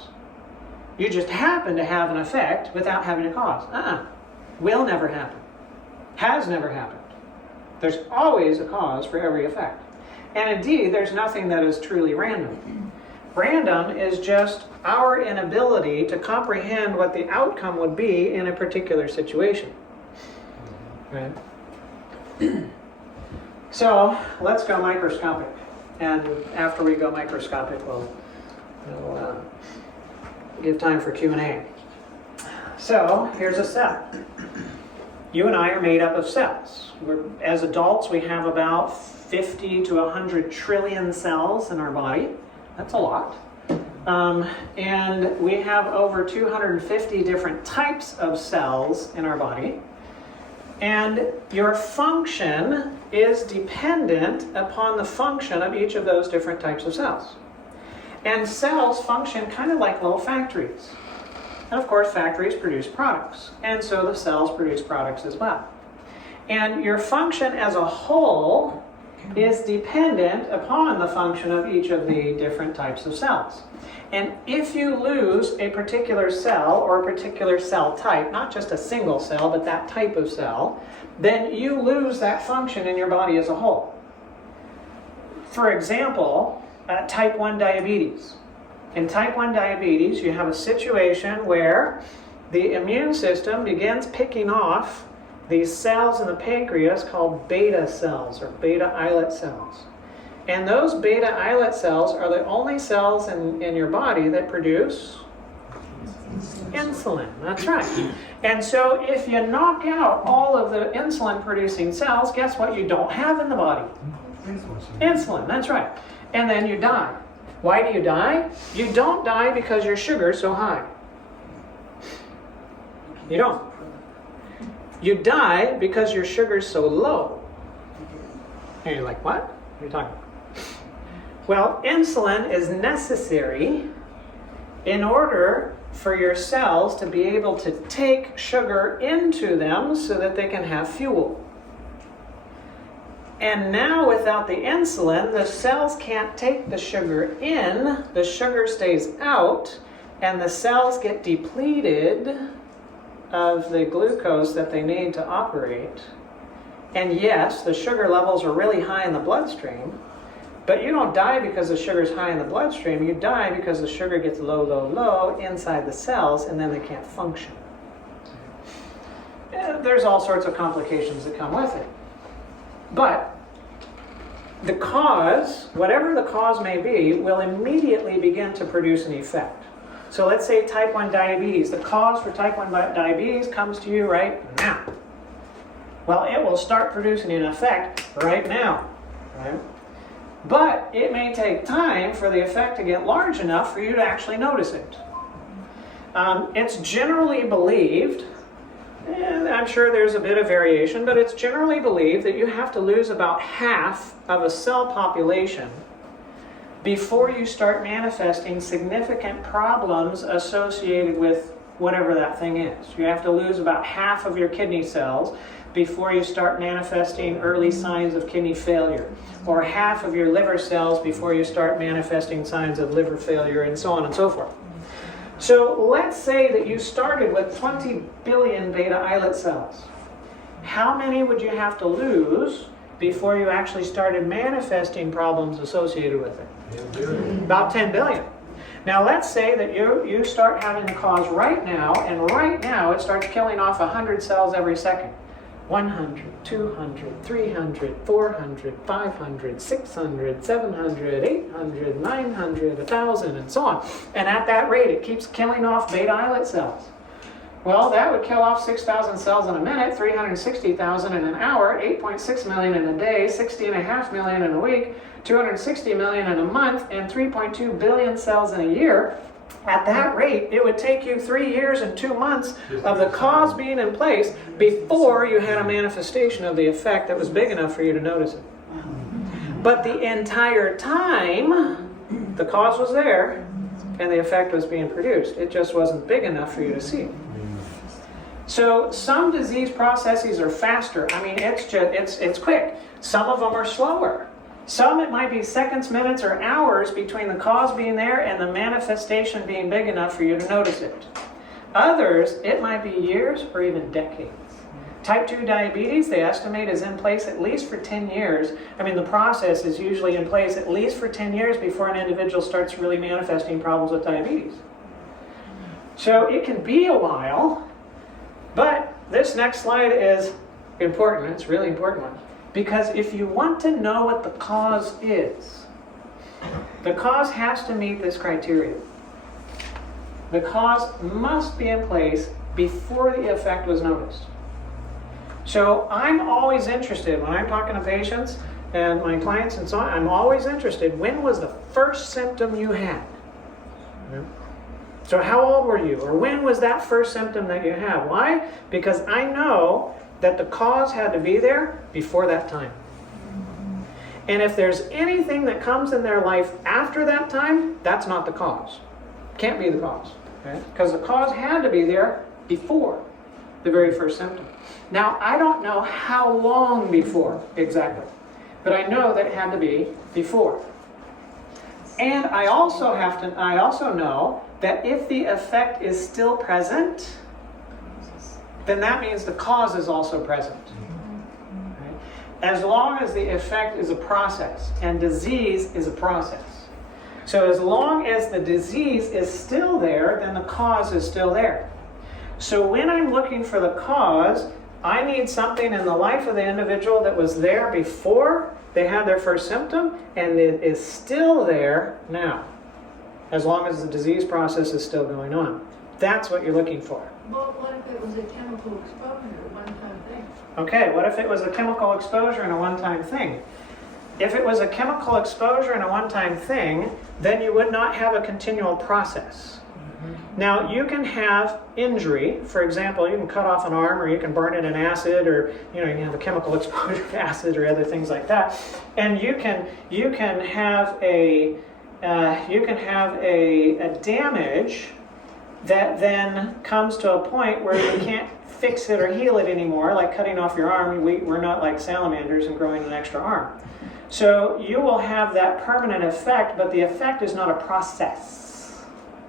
You just happen to have an effect without having a cause. Will never happen. Has never happened. There's always a cause for every effect. And indeed, there's nothing that is truly random. Random is just our inability to comprehend what the outcome would be in a particular situation. Right? So, let's go microscopic. And after we go microscopic, we'll give time for Q&A. So, here's a cell. You and I are made up of cells. As adults, we have about 50 to 100 trillion cells in our body. That's a lot. And we have over 250 different types of cells in our body. And your function is dependent upon the function of each of those different types of cells. And cells function kind of like little factories. And of course, factories produce products. And so the cells produce products as well. And your function as a whole is dependent upon the function of each of the different types of cells. And if you lose a particular cell or a particular cell type, not just a single cell, but that type of cell, then you lose that function in your body as a whole. For example, type 1 diabetes. In type 1 diabetes, you have a situation where the immune system begins picking off these cells in the pancreas called beta cells or beta islet cells. And those beta islet cells are the only cells in your body that produce insulin. That's right. And so if you knock out all of the insulin producing cells, guess what you don't have in the body? Insulin, that's right. And then you die. Why do you die? You don't die because your sugar is so high. You don't. You die because your sugar is so low. And you're like, what? What are you talking about? Well, insulin is necessary in order for your cells to be able to take sugar into them so that they can have fuel. And now without the insulin, the cells can't take the sugar in, the sugar stays out, and the cells get depleted of the glucose that they need to operate. And yes, the sugar levels are really high in the bloodstream, but you don't die because the sugar is high in the bloodstream. You die because the sugar gets low, low, low inside the cells, and then they can't function. There's all sorts of complications that come with it. But the cause, whatever the cause may be, will immediately begin to produce an effect. So let's say type 1 diabetes. The cause for type 1 diabetes comes to you right now. Well, it will start producing an effect right now. Right? But it may take time for the effect to get large enough for you to actually notice it. It's generally believed, and I'm sure there's a bit of variation, but it's generally believed that you have to lose about half of a cell population before you start manifesting significant problems associated with whatever that thing is. You have to lose about half of your kidney cells before you start manifesting early signs of kidney failure, or half of your liver cells before you start manifesting signs of liver failure, and so on and so forth. So let's say that you started with 20 billion beta islet cells. How many would you have to lose before you actually started manifesting problems associated with it? About 10 billion. Now let's say that you start having the cause right now, and right now it starts killing off 100 cells every second. 100, 200, 300, 400, 500, 600, 700, 800, 900, 1,000, and so on. And at that rate, it keeps killing off beta islet cells. Well, that would kill off 6,000 cells in a minute, 360,000 in an hour, 8.6 million in a day, 60.5 million in a week, 260 million in a month, and 3.2 billion cells in a year. At that rate, it would take you 3 years and 2 months of the cause being in place before you had a manifestation of the effect that was big enough for you to notice it. But the entire time, the cause was there and the effect was being produced. It just wasn't big enough for you to see. So some disease processes are faster. I mean, it's quick. Some of them are slower. Some it might be seconds, minutes, or hours between the cause being there and the manifestation being big enough for you to notice it. Others, it might be years or even decades. Type 2 diabetes, they estimate, is in place at least for 10 years. I mean, the process is usually in place at least for 10 years before an individual starts really manifesting problems with diabetes. So it can be a while, but this next slide is important. It's a really important one. Because if you want to know what the cause is, the cause has to meet this criteria. The cause must be in place before the effect was noticed. So I'm always interested, when I'm talking to patients, and my clients and so on, I'm always interested, when was the first symptom you had? So how old were you? Or when was that first symptom that you had? Why? Because I know that the cause had to be there before that time. And if there's anything that comes in their life after that time, that's not the cause. Can't be the cause. Because the cause had to be there before the very first symptom. Now, I don't know how long before exactly, but I know that it had to be before. And I also know that if the effect is still present, then that means the cause is also present. Right? As long as the effect is a process, and disease is a process. So as long as the disease is still there, then the cause is still there. So when I'm looking for the cause, I need something in the life of the individual that was there before they had their first symptom, and it is still there now, as long as the disease process is still going on. That's what you're looking for. Well, what if it was a chemical exposure, a one-time thing? Okay, what if it was a chemical exposure and a one-time thing? If it was a chemical exposure and a one-time thing, then you would not have a continual process. Now, you can have injury. For example, you can cut off an arm, or you can burn it in acid, or you can have a chemical exposure to acid or other things like that. And you can have a damage that then comes to a point where you can't fix it or heal it anymore, like cutting off your arm. We're not like salamanders and growing an extra arm. So you will have that permanent effect, but the effect is not a process,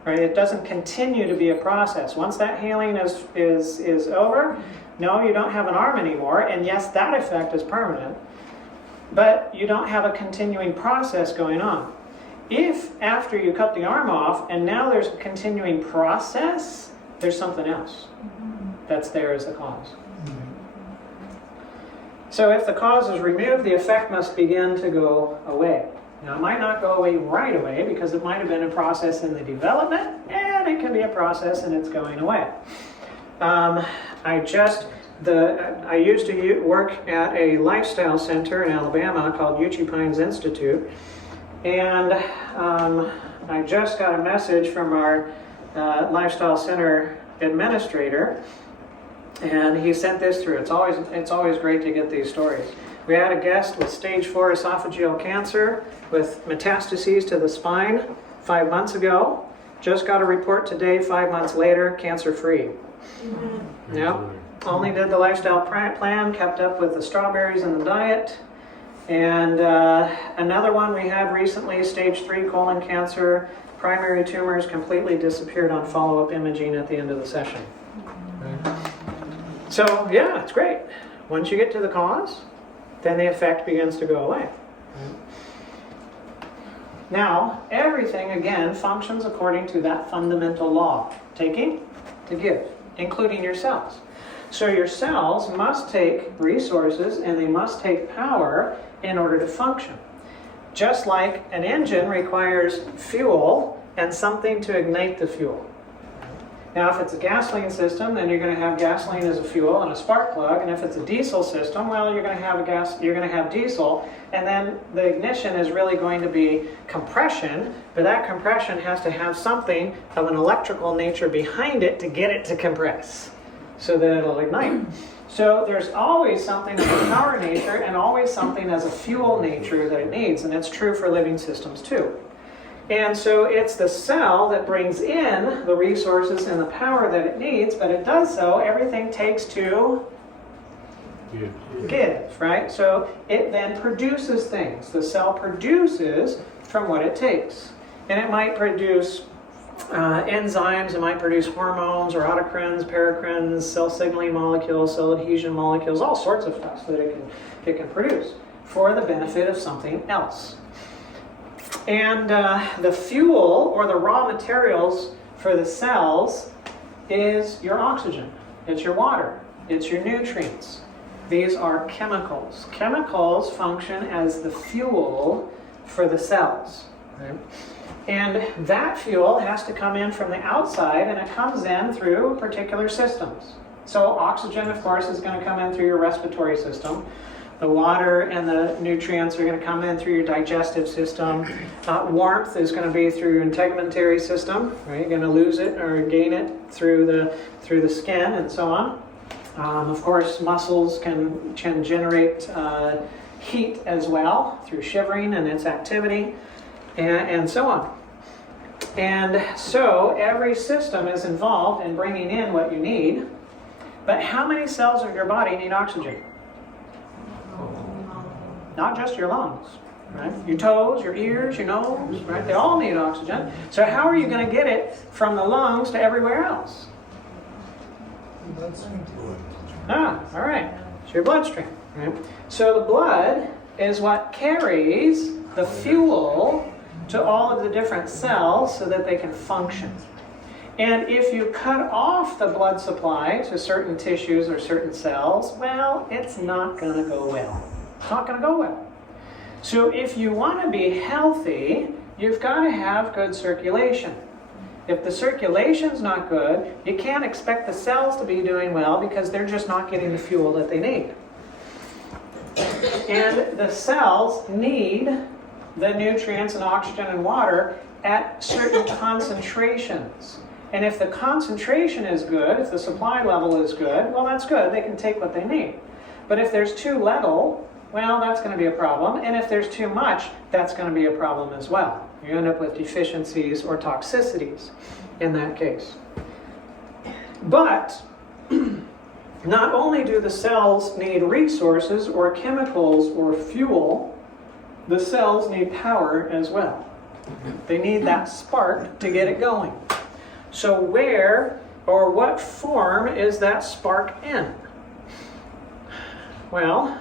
right? It doesn't continue to be a process. Once that healing is over, no, you don't have an arm anymore, and yes, that effect is permanent, but you don't have a continuing process going on. If after you cut the arm off and now there's a continuing process, there's something else that's there as the cause. So if the cause is removed, the effect must begin to go away. Now, it might not go away right away because it might have been a process in the development, and it can be a process and it's going away. I used to work at a lifestyle center in Alabama called Uchee Pines Institute, and I just got a message from our lifestyle center administrator. And he sent this through. It's always great to get these stories. We had a guest with stage 4 esophageal cancer with metastases to the spine 5 months ago. Just got a report today, 5 months later, cancer-free. Yep. Only did the lifestyle plan, kept up with the strawberries in the diet. And another one we had recently, stage 3 colon cancer, primary tumors completely disappeared on follow-up imaging at the end of the session. So, yeah, it's great. Once you get to the cause, then the effect begins to go away. Now, everything, again, functions according to that fundamental law. Taking to give, including your cells. So your cells must take resources and they must take power in order to function. Just like an engine requires fuel and something to ignite the fuel. Now, if it's a gasoline system, then you're going to have gasoline as a fuel and a spark plug. And if it's a diesel system, well, you're going to have diesel, and then the ignition is really going to be compression. But that compression has to have something of an electrical nature behind it to get it to compress, so that it'll ignite. So there's always something of a power nature and always something as a fuel nature that it needs, and that's true for living systems too. And so it's the cell that brings in the resources and the power that it needs, but it does so, everything takes to give, right? So it then produces things. The cell produces from what it takes. And it might produce enzymes, it might produce hormones or autocrines, paracrines, cell signaling molecules, cell adhesion molecules, all sorts of stuff that it can produce for the benefit of something else. And the fuel or the raw materials for the cells is your oxygen, it's your water, it's your nutrients. These are chemicals. Chemicals function as the fuel for the cells. Right? And that fuel has to come in from the outside, and it comes in through particular systems. So oxygen, of course, is going to come in through your respiratory system. The water and the nutrients are going to come in through your digestive system. Warmth is going to be through your integumentary system. Right? You're going to lose it or gain it through the skin and so on. Of course, muscles can generate heat as well through shivering and its activity, and so on. And so every system is involved in bringing in what you need. But how many cells of your body need oxygen? Not just your lungs, right? Your toes, your ears, your nose, right? They all need oxygen. So how are you going to get it from the lungs to everywhere else? All right. It's your bloodstream, right? So the blood is what carries the fuel to all of the different cells so that they can function. And if you cut off the blood supply to certain tissues or certain cells, well, it's not going to go well. It's not going to go well. So if you want to be healthy, you've got to have good circulation. If the circulation's not good, you can't expect the cells to be doing well because they're just not getting the fuel that they need. And the cells need the nutrients and oxygen and water at certain concentrations. And if the concentration is good, if the supply level is good, well, that's good. They can take what they need. But if there's too little, well, that's going to be a problem. And if there's too much, that's going to be a problem as well. You end up with deficiencies or toxicities in that case. But not only do the cells need resources or chemicals or fuel, the cells need power as well. They need that spark to get it going. So where or what form is that spark in? Well,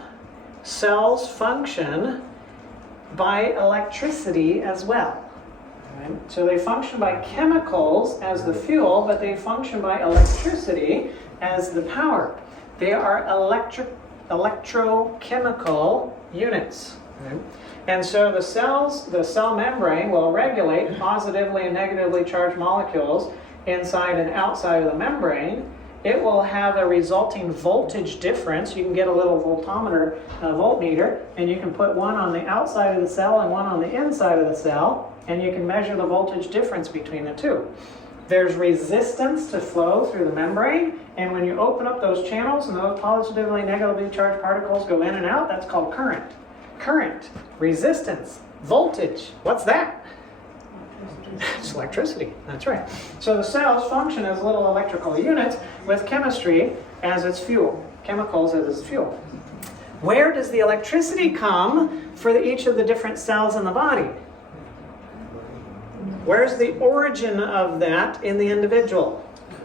cells function by electricity as well. Right? So they function by chemicals as the fuel, but they function by electricity as the power. They are electrochemical units. Right? And so the cell membrane will regulate positively and negatively charged molecules inside and outside of the membrane. It will have a resulting voltage difference. You can get a little voltmeter, voltmeter, and you can put one on the outside of the cell and one on the inside of the cell, and you can measure the voltage difference between the two. There's resistance to flow through the membrane, and when you open up those channels and those positively, negatively charged particles go in and out, that's called current. Current, resistance, voltage. What's that? It's electricity. That's right. So the cells function as little electrical units with chemistry as its fuel, chemicals as its fuel. Where does the electricity come for each of the different cells in the body? Where's the origin of that in the individual?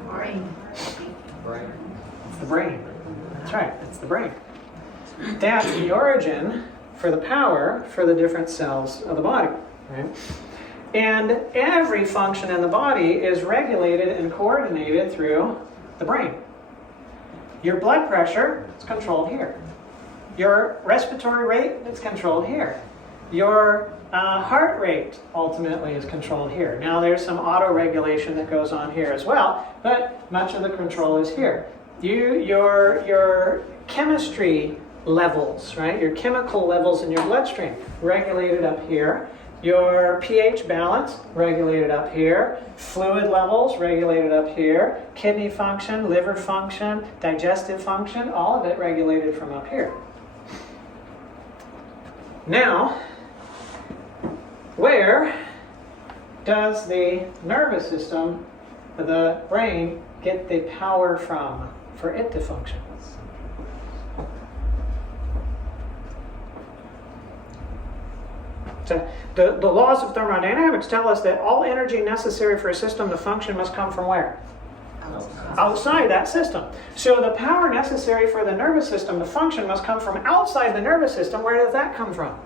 Brain. It's the brain. That's right. It's the brain. That's the origin for the power for the different cells of the body. Right? And every function in the body is regulated and coordinated through the brain. Your blood pressure is controlled here. Your respiratory rate is controlled here. Your heart rate ultimately is controlled here. Now there's some auto-regulation that goes on here as well, but much of the control is here. Your chemistry levels, right? Your chemical levels in your bloodstream regulated up here. Your pH balance regulated up here. Fluid levels regulated up here. Kidney function, liver function, digestive function, all of it regulated from up here. Now, where does the nervous system, the brain, get the power from for it to function? So the laws of thermodynamics tell us that all energy necessary for a system to function must come from where? Outside that system. So the power necessary for the nervous system to function must come from outside the nervous system. Where does that come from?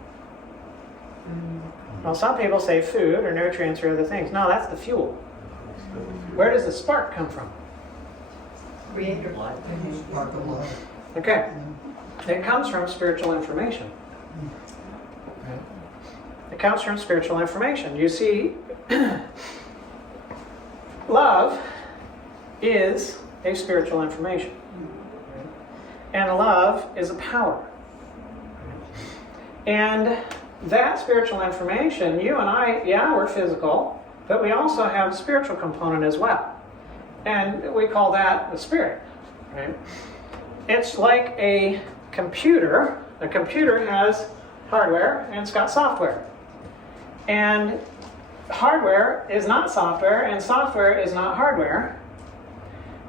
Well, some people say food or nutrients or other things. No, that's the fuel. Where does the spark come from? Creator. Okay. It comes from spiritual information. It comes from spiritual information. You see, love is a spiritual information. And love is a power. And that spiritual information, you and I, yeah, we're physical, but we also have a spiritual component as well. And we call that the spirit, right? It's like a computer. A computer has hardware and it's got software. And hardware is not software and software is not hardware.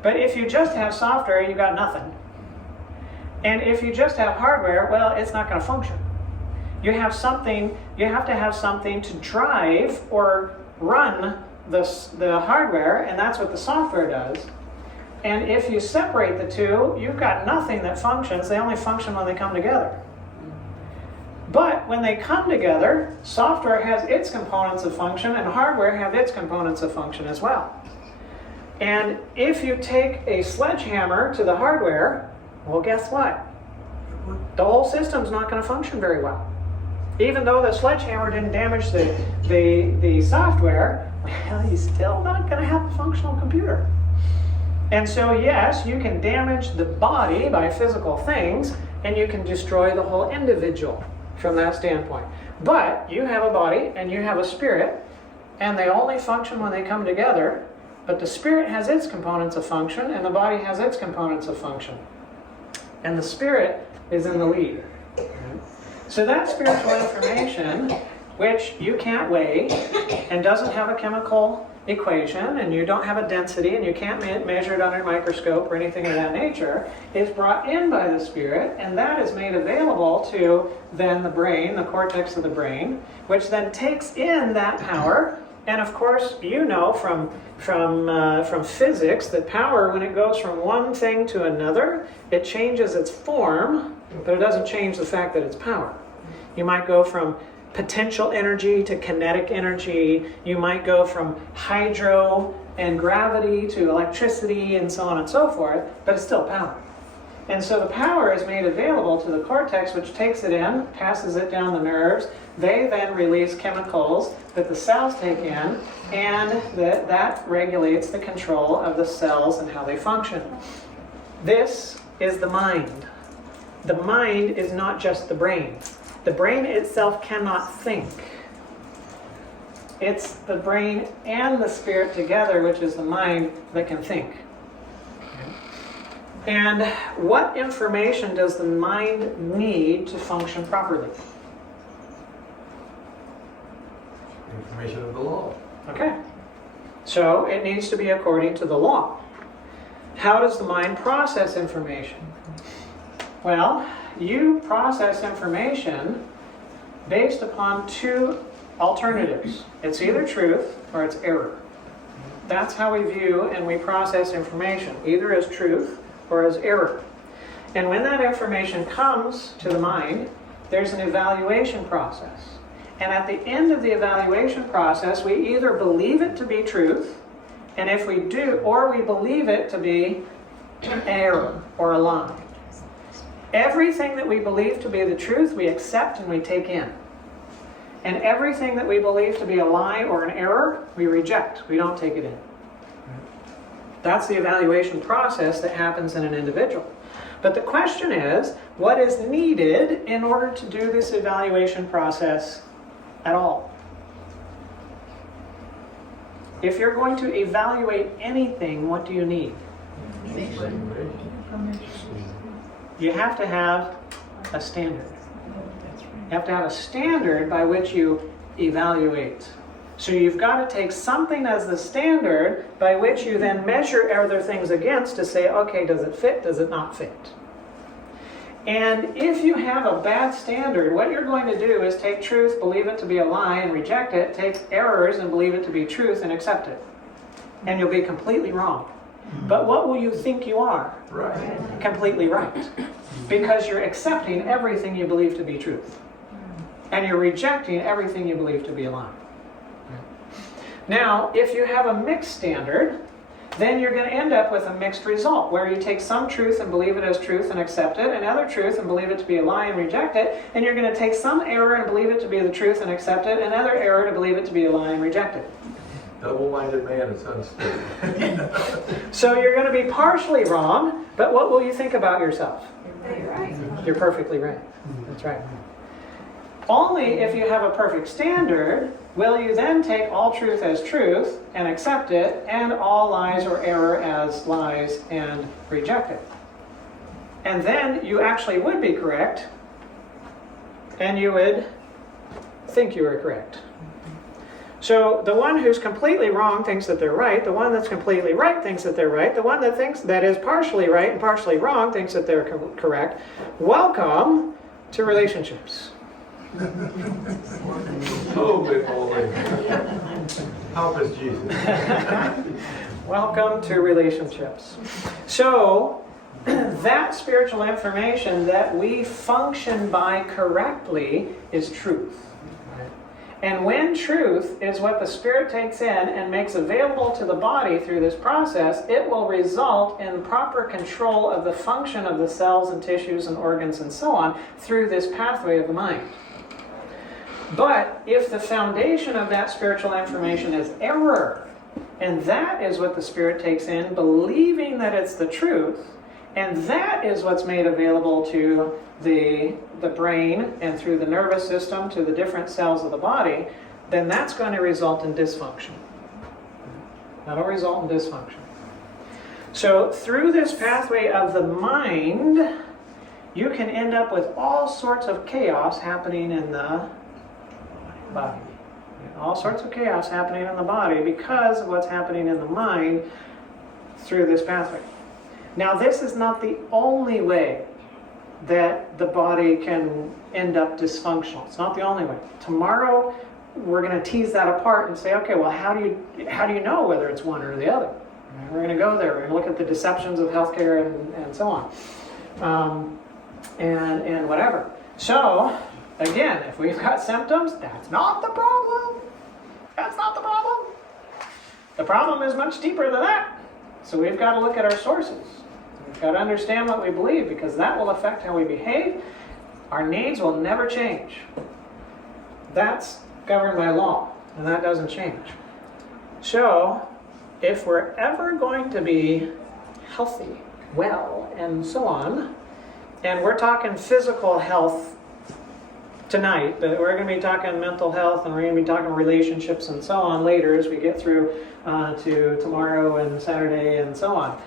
But if you just have software, you got nothing. And if you just have hardware, well, it's not going to function. You have to have something to drive or run the hardware, and that's what the software does. And if you separate the two, you've got nothing that functions. They only function when they come together. But when they come together, software has its components of function and hardware have its components of function as well. And if you take a sledgehammer to the hardware, well, guess what? The whole system's not going to function very well. Even though the sledgehammer didn't damage the software, well, he's still not going to have a functional computer. And so, yes, you can damage the body by physical things, and you can destroy the whole individual from that standpoint. But you have a body and you have a spirit, and they only function when they come together. But the spirit has its components of function, and the body has its components of function. And the spirit is in the lead. So that spiritual information, which you can't weigh and doesn't have a chemical equation, and you don't have a density, and you can't measure it under a microscope or anything of that nature, is brought in by the spirit, and that is made available to then the brain, the cortex of the brain, which then takes in that power. And of course, you know from physics that power, when it goes from one thing to another, it changes its form, but it doesn't change the fact that it's power. You might go from potential energy to kinetic energy. You might go from hydro and gravity to electricity and so on and so forth, but it's still power. And so the power is made available to the cortex, which takes it in, passes it down the nerves. They then release chemicals that the cells take in, and that regulates the control of the cells and how they function. This is the mind. The mind is not just the brain. The brain itself cannot think. It's the brain and the spirit together, which is the mind, that can think. And what information does the mind need to function properly? Information of the law. Okay. So it needs to be according to the law. How does the mind process information? Well, you process information based upon two alternatives. It's either truth or it's error. That's how we view and we process information, either as truth or as error. And when that information comes to the mind, there's an evaluation process. And at the end of the evaluation process, we either believe it to be truth, and if we do, or we believe it to be an error or a lie. Everything that we believe to be the truth, we accept and we take in. And everything that we believe to be a lie or an error, we reject. We don't take it in. That's the evaluation process that happens in an individual. But the question is, what is needed in order to do this evaluation process at all? If you're going to evaluate anything, what do you need? You have to have a standard. You have to have a standard by which you evaluate. So you've got to take something as the standard by which you then measure other things against to say, okay, does it fit, does it not fit? And if you have a bad standard, what you're going to do is take truth, believe it to be a lie, and reject it, take errors and believe it to be truth and accept it. And you'll be completely wrong. But what will you think you are? Right. Completely right. Because you're accepting everything you believe to be truth. And you're rejecting everything you believe to be a lie. Now, if you have a mixed standard, then you're going to end up with a mixed result, where you take some truth and believe it as truth and accept it, and other truth and believe it to be a lie and reject it, and you're going to take some error and believe it to be the truth and accept it, and other error to believe it to be a lie and reject it. Double-minded man is unstable. So you're going to be partially wrong, but what will you think about yourself? You're right. You're perfectly right. That's right. Only if you have a perfect standard will you then take all truth as truth and accept it, and all lies or error as lies and reject it. And then you actually would be correct, and you would think you were correct. So the one who's completely wrong thinks that they're right. The one that's completely right thinks that they're right. The one that thinks that is partially right and partially wrong thinks that they're correct. Welcome to relationships. Holy, holy. Help us, Jesus. Welcome to relationships. So that spiritual information that we function by correctly is truth. And when truth is what the Spirit takes in and makes available to the body through this process, it will result in proper control of the function of the cells and tissues and organs and so on through this pathway of the mind. But if the foundation of that spiritual information is error, and that is what the Spirit takes in, believing that it's the truth, and that is what's made available to the brain and through the nervous system to the different cells of the body, then that's going to result in dysfunction. That'll result in dysfunction. So through this pathway of the mind, you can end up with all sorts of chaos happening in the body. All sorts of chaos happening in the body because of what's happening in the mind through this pathway. Now, this is not the only way that the body can end up dysfunctional. It's not the only way. Tomorrow, we're going to tease that apart and say, okay, well, how do you know whether it's one or the other? And we're going to go there. We're going to look at the deceptions of healthcare and so on, and whatever. So, again, if we've got symptoms, that's not the problem. That's not the problem. The problem is much deeper than that. So we've got to look at our sources. We've got to understand what we believe, because that will affect how we behave. Our needs will never change. That's governed by law, and that doesn't change. So, if we're ever going to be healthy, well, and so on, and we're talking physical health tonight, but we're going to be talking mental health, and we're going to be talking relationships and so on later as we get through to tomorrow and Saturday and so on.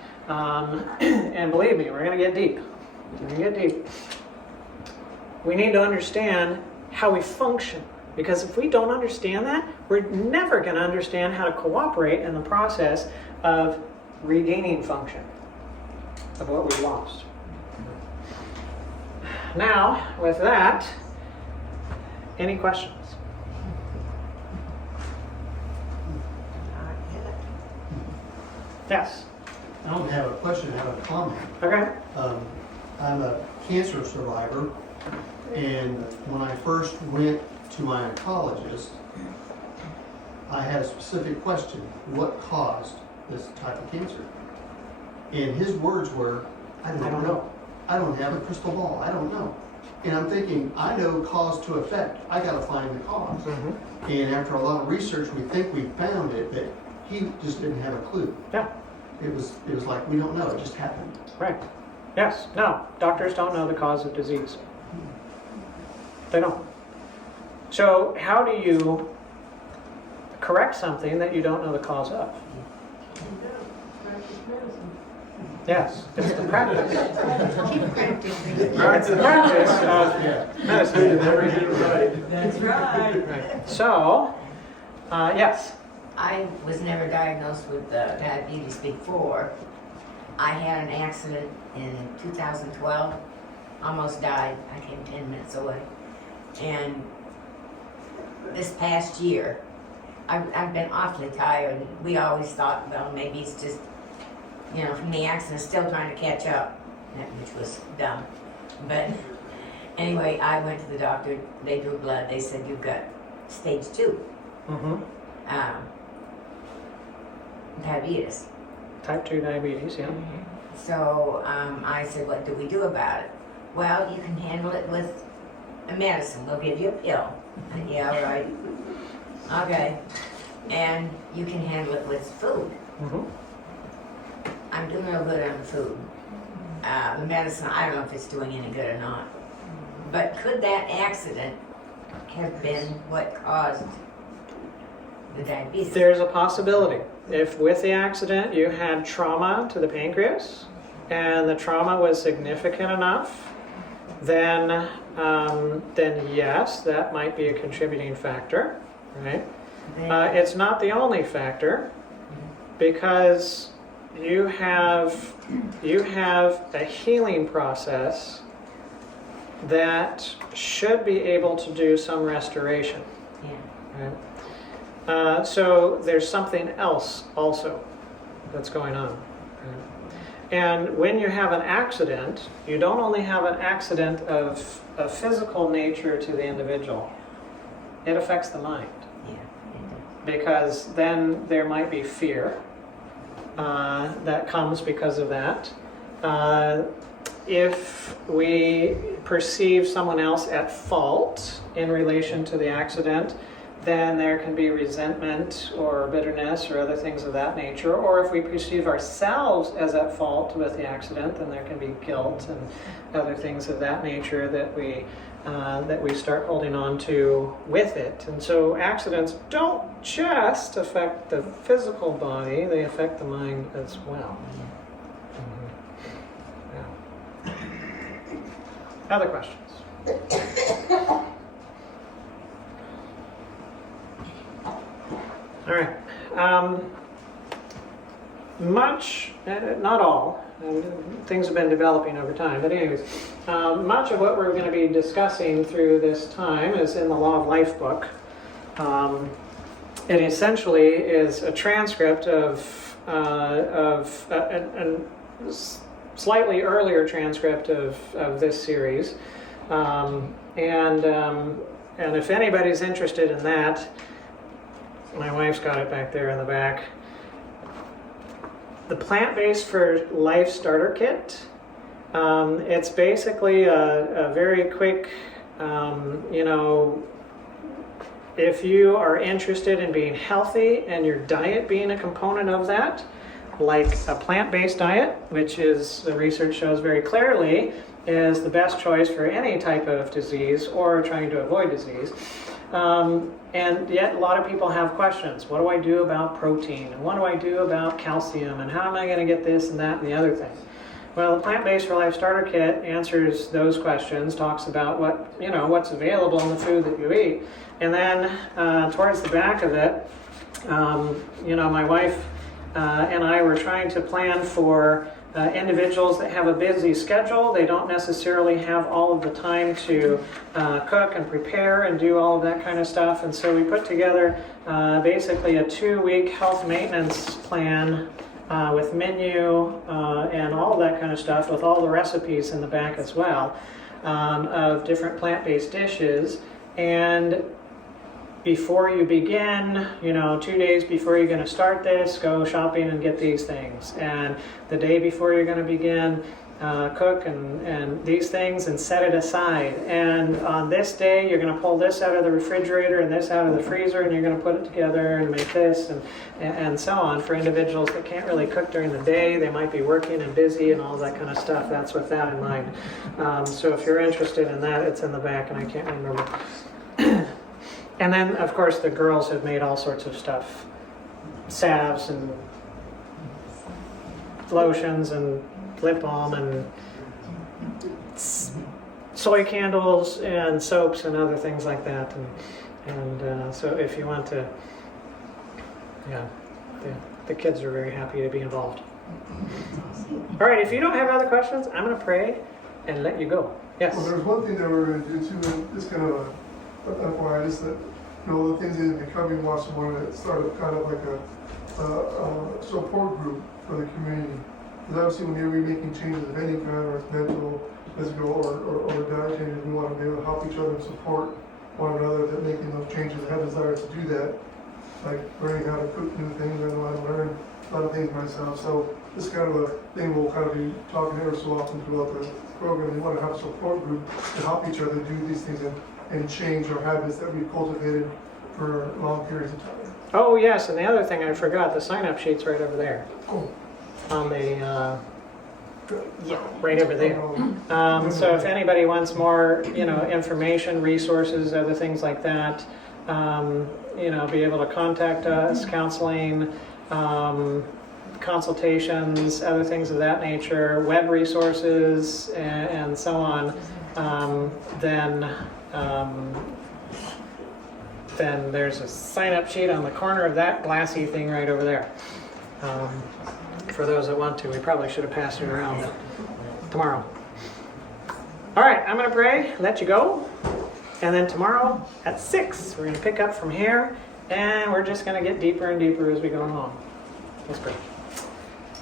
And believe me, we're going to get deep. We're going to get deep. We need to understand how we function, because if we don't understand that, we're never going to understand how to cooperate in the process of regaining function of what we've lost. Now, with that, any questions? Yes. I don't have a question, I have a comment. Okay. I'm a cancer survivor, and when I first went to my oncologist, I had a specific question: what caused this type of cancer? And his words were, I don't know. I don't have a crystal ball. I don't know. And I'm thinking, I know cause to effect. I got to find the cause. Mm-hmm. And after a lot of research, we think we found it, but he just didn't have a clue. Yeah. It was like, we don't know, it just happened. Right. Yes. No. Doctors don't know the cause of disease. They don't. So how do you correct something that you don't know the cause of? Practice medicine. Yes. It's the practice. Keep practicing. It's the practice of You medicine. never get it right. That's right. Right. So, yes. I was never diagnosed with diabetes before. I had an accident in 2012, almost died. I came 10 minutes away. And this past year, I've been awfully tired. We always thought, well, maybe it's just, from the accident, still trying to catch up, which was dumb. But anyway, I went to the doctor. They drew blood. They said, you've got stage 2. Mm-hmm. Diabetes. Type 2 diabetes, yeah. So I said, what do we do about it? Well, you can handle it with a medicine. We'll give you a pill. I said, yeah, all right. Okay. And you can handle it with food. Mm-hmm. I'm doing real good on the food. The medicine, I don't know if it's doing any good or not. But could that accident have been what caused the diabetes? There's a possibility. If with the accident you had trauma to the pancreas and the trauma was significant enough, then yes, that might be a contributing factor, right? It's not the only factor, because you have a healing process that should be able to do some restoration. Yeah. Right? So there's something else also that's going on. Right? And when you have an accident, you don't only have an accident of a physical nature to the individual, it affects the mind. Yeah. Because then there might be fear that comes because of that. If we perceive someone else at fault in relation to the accident, then there can be resentment or bitterness or other things of that nature. Or if we perceive ourselves as at fault with the accident, then there can be guilt and other things of that nature that we start holding on to with it. And so accidents don't just affect the physical body, they affect the mind as well. Yeah. Other questions? All right. Much, not all, things have been developing over time, but anyways, much of what we're going to be discussing through this time is in the Law of Life book. It essentially is a transcript of a slightly earlier transcript of this series, and if anybody's interested in that, my wife's got it back there in the back. The Plant-Based for Life Starter Kit. It's basically a very quick, if you are interested in being healthy and your diet being a component of that, like a plant-based diet, which is, the research shows very clearly, is the best choice for any type of disease or trying to avoid disease. And yet a lot of people have questions. What do I do about protein? And what do I do about calcium? And how am I going to get this and that and the other thing? Well, the Plant-Based for Life Starter Kit answers those questions, talks about what's available in the food that you eat. And then towards the back of it, my wife and I were trying to plan for individuals that have a busy schedule. They don't necessarily have all of the time to cook and prepare and do all of that kind of stuff. And so we put together basically a 2-week health maintenance plan with menu and all of that kind of stuff, with all the recipes in the back as well, of different plant-based dishes. And before you begin, 2 days before you're going to start this, go shopping and get these things. And the day before you're going to begin, cook and these things and set it aside. And on this day, you're going to pull this out of the refrigerator and this out of the freezer, and you're going to put it together and make this and so on. For individuals that can't really cook during the day, they might be working and busy and all that kind of stuff. That's with that in mind. So if you're interested in that, it's in the back, and I can't remember. And then, of course, the girls have made all sorts of stuff. Salves and lotions and lip balm and soy candles and soaps and other things like that. And so if you want to, the kids are very happy to be involved. All right, if you don't have other questions, I'm going to pray and let you go. Yes? Well, there's one thing that we're going to do too, and this kind of a FYI, is that the things that the Recovery Watch wanted to start kind of like a support group for the community. Because obviously when you're making changes of any kind, or it's mental, physical, or diet changes, we want to be able to help each other and support one another that making those changes. I have desire to do that, like learning how to cook new things. I know how to learn a lot of things myself. So this kind of a thing we'll kind of be talking ever so often throughout the program. We want to have a support group to help each other do these things and change our habits that we've cultivated for long periods of time. Oh, yes, and the other thing I forgot, the sign-up sheet's right over there. Oh. On the Yeah, right over there. So if anybody wants more, information, resources, other things like that, be able to contact us, counseling, consultations, other things of that nature, web resources, and so on, then there's a sign-up sheet on the corner of that glassy thing right over there. For those that want to, we probably should have passed it around tomorrow. All right, I'm going to pray, let you go, and then tomorrow at 6, we're going to pick up from here, and we're just going to get deeper and deeper as we go along. Let's pray.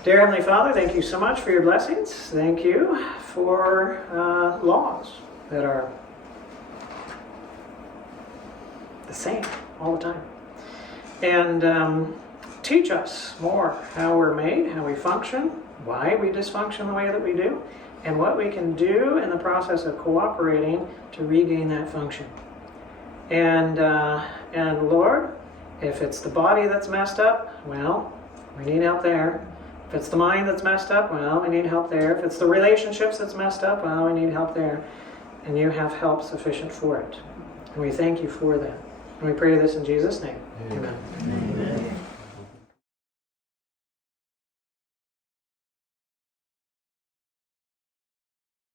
Dear Heavenly Father, thank you so much for your blessings. Thank you for laws that are the same all the time. And teach us more how we're made, how we function, why we dysfunction the way that we do, and what we can do in the process of cooperating to regain that function. And Lord, if it's the body that's messed up, well, we need help there. If it's the mind that's messed up, well, we need help there. If it's the relationships that's messed up, well, we need help there. And you have help sufficient for it. And we thank you for that. And we pray this in Jesus' name. Amen.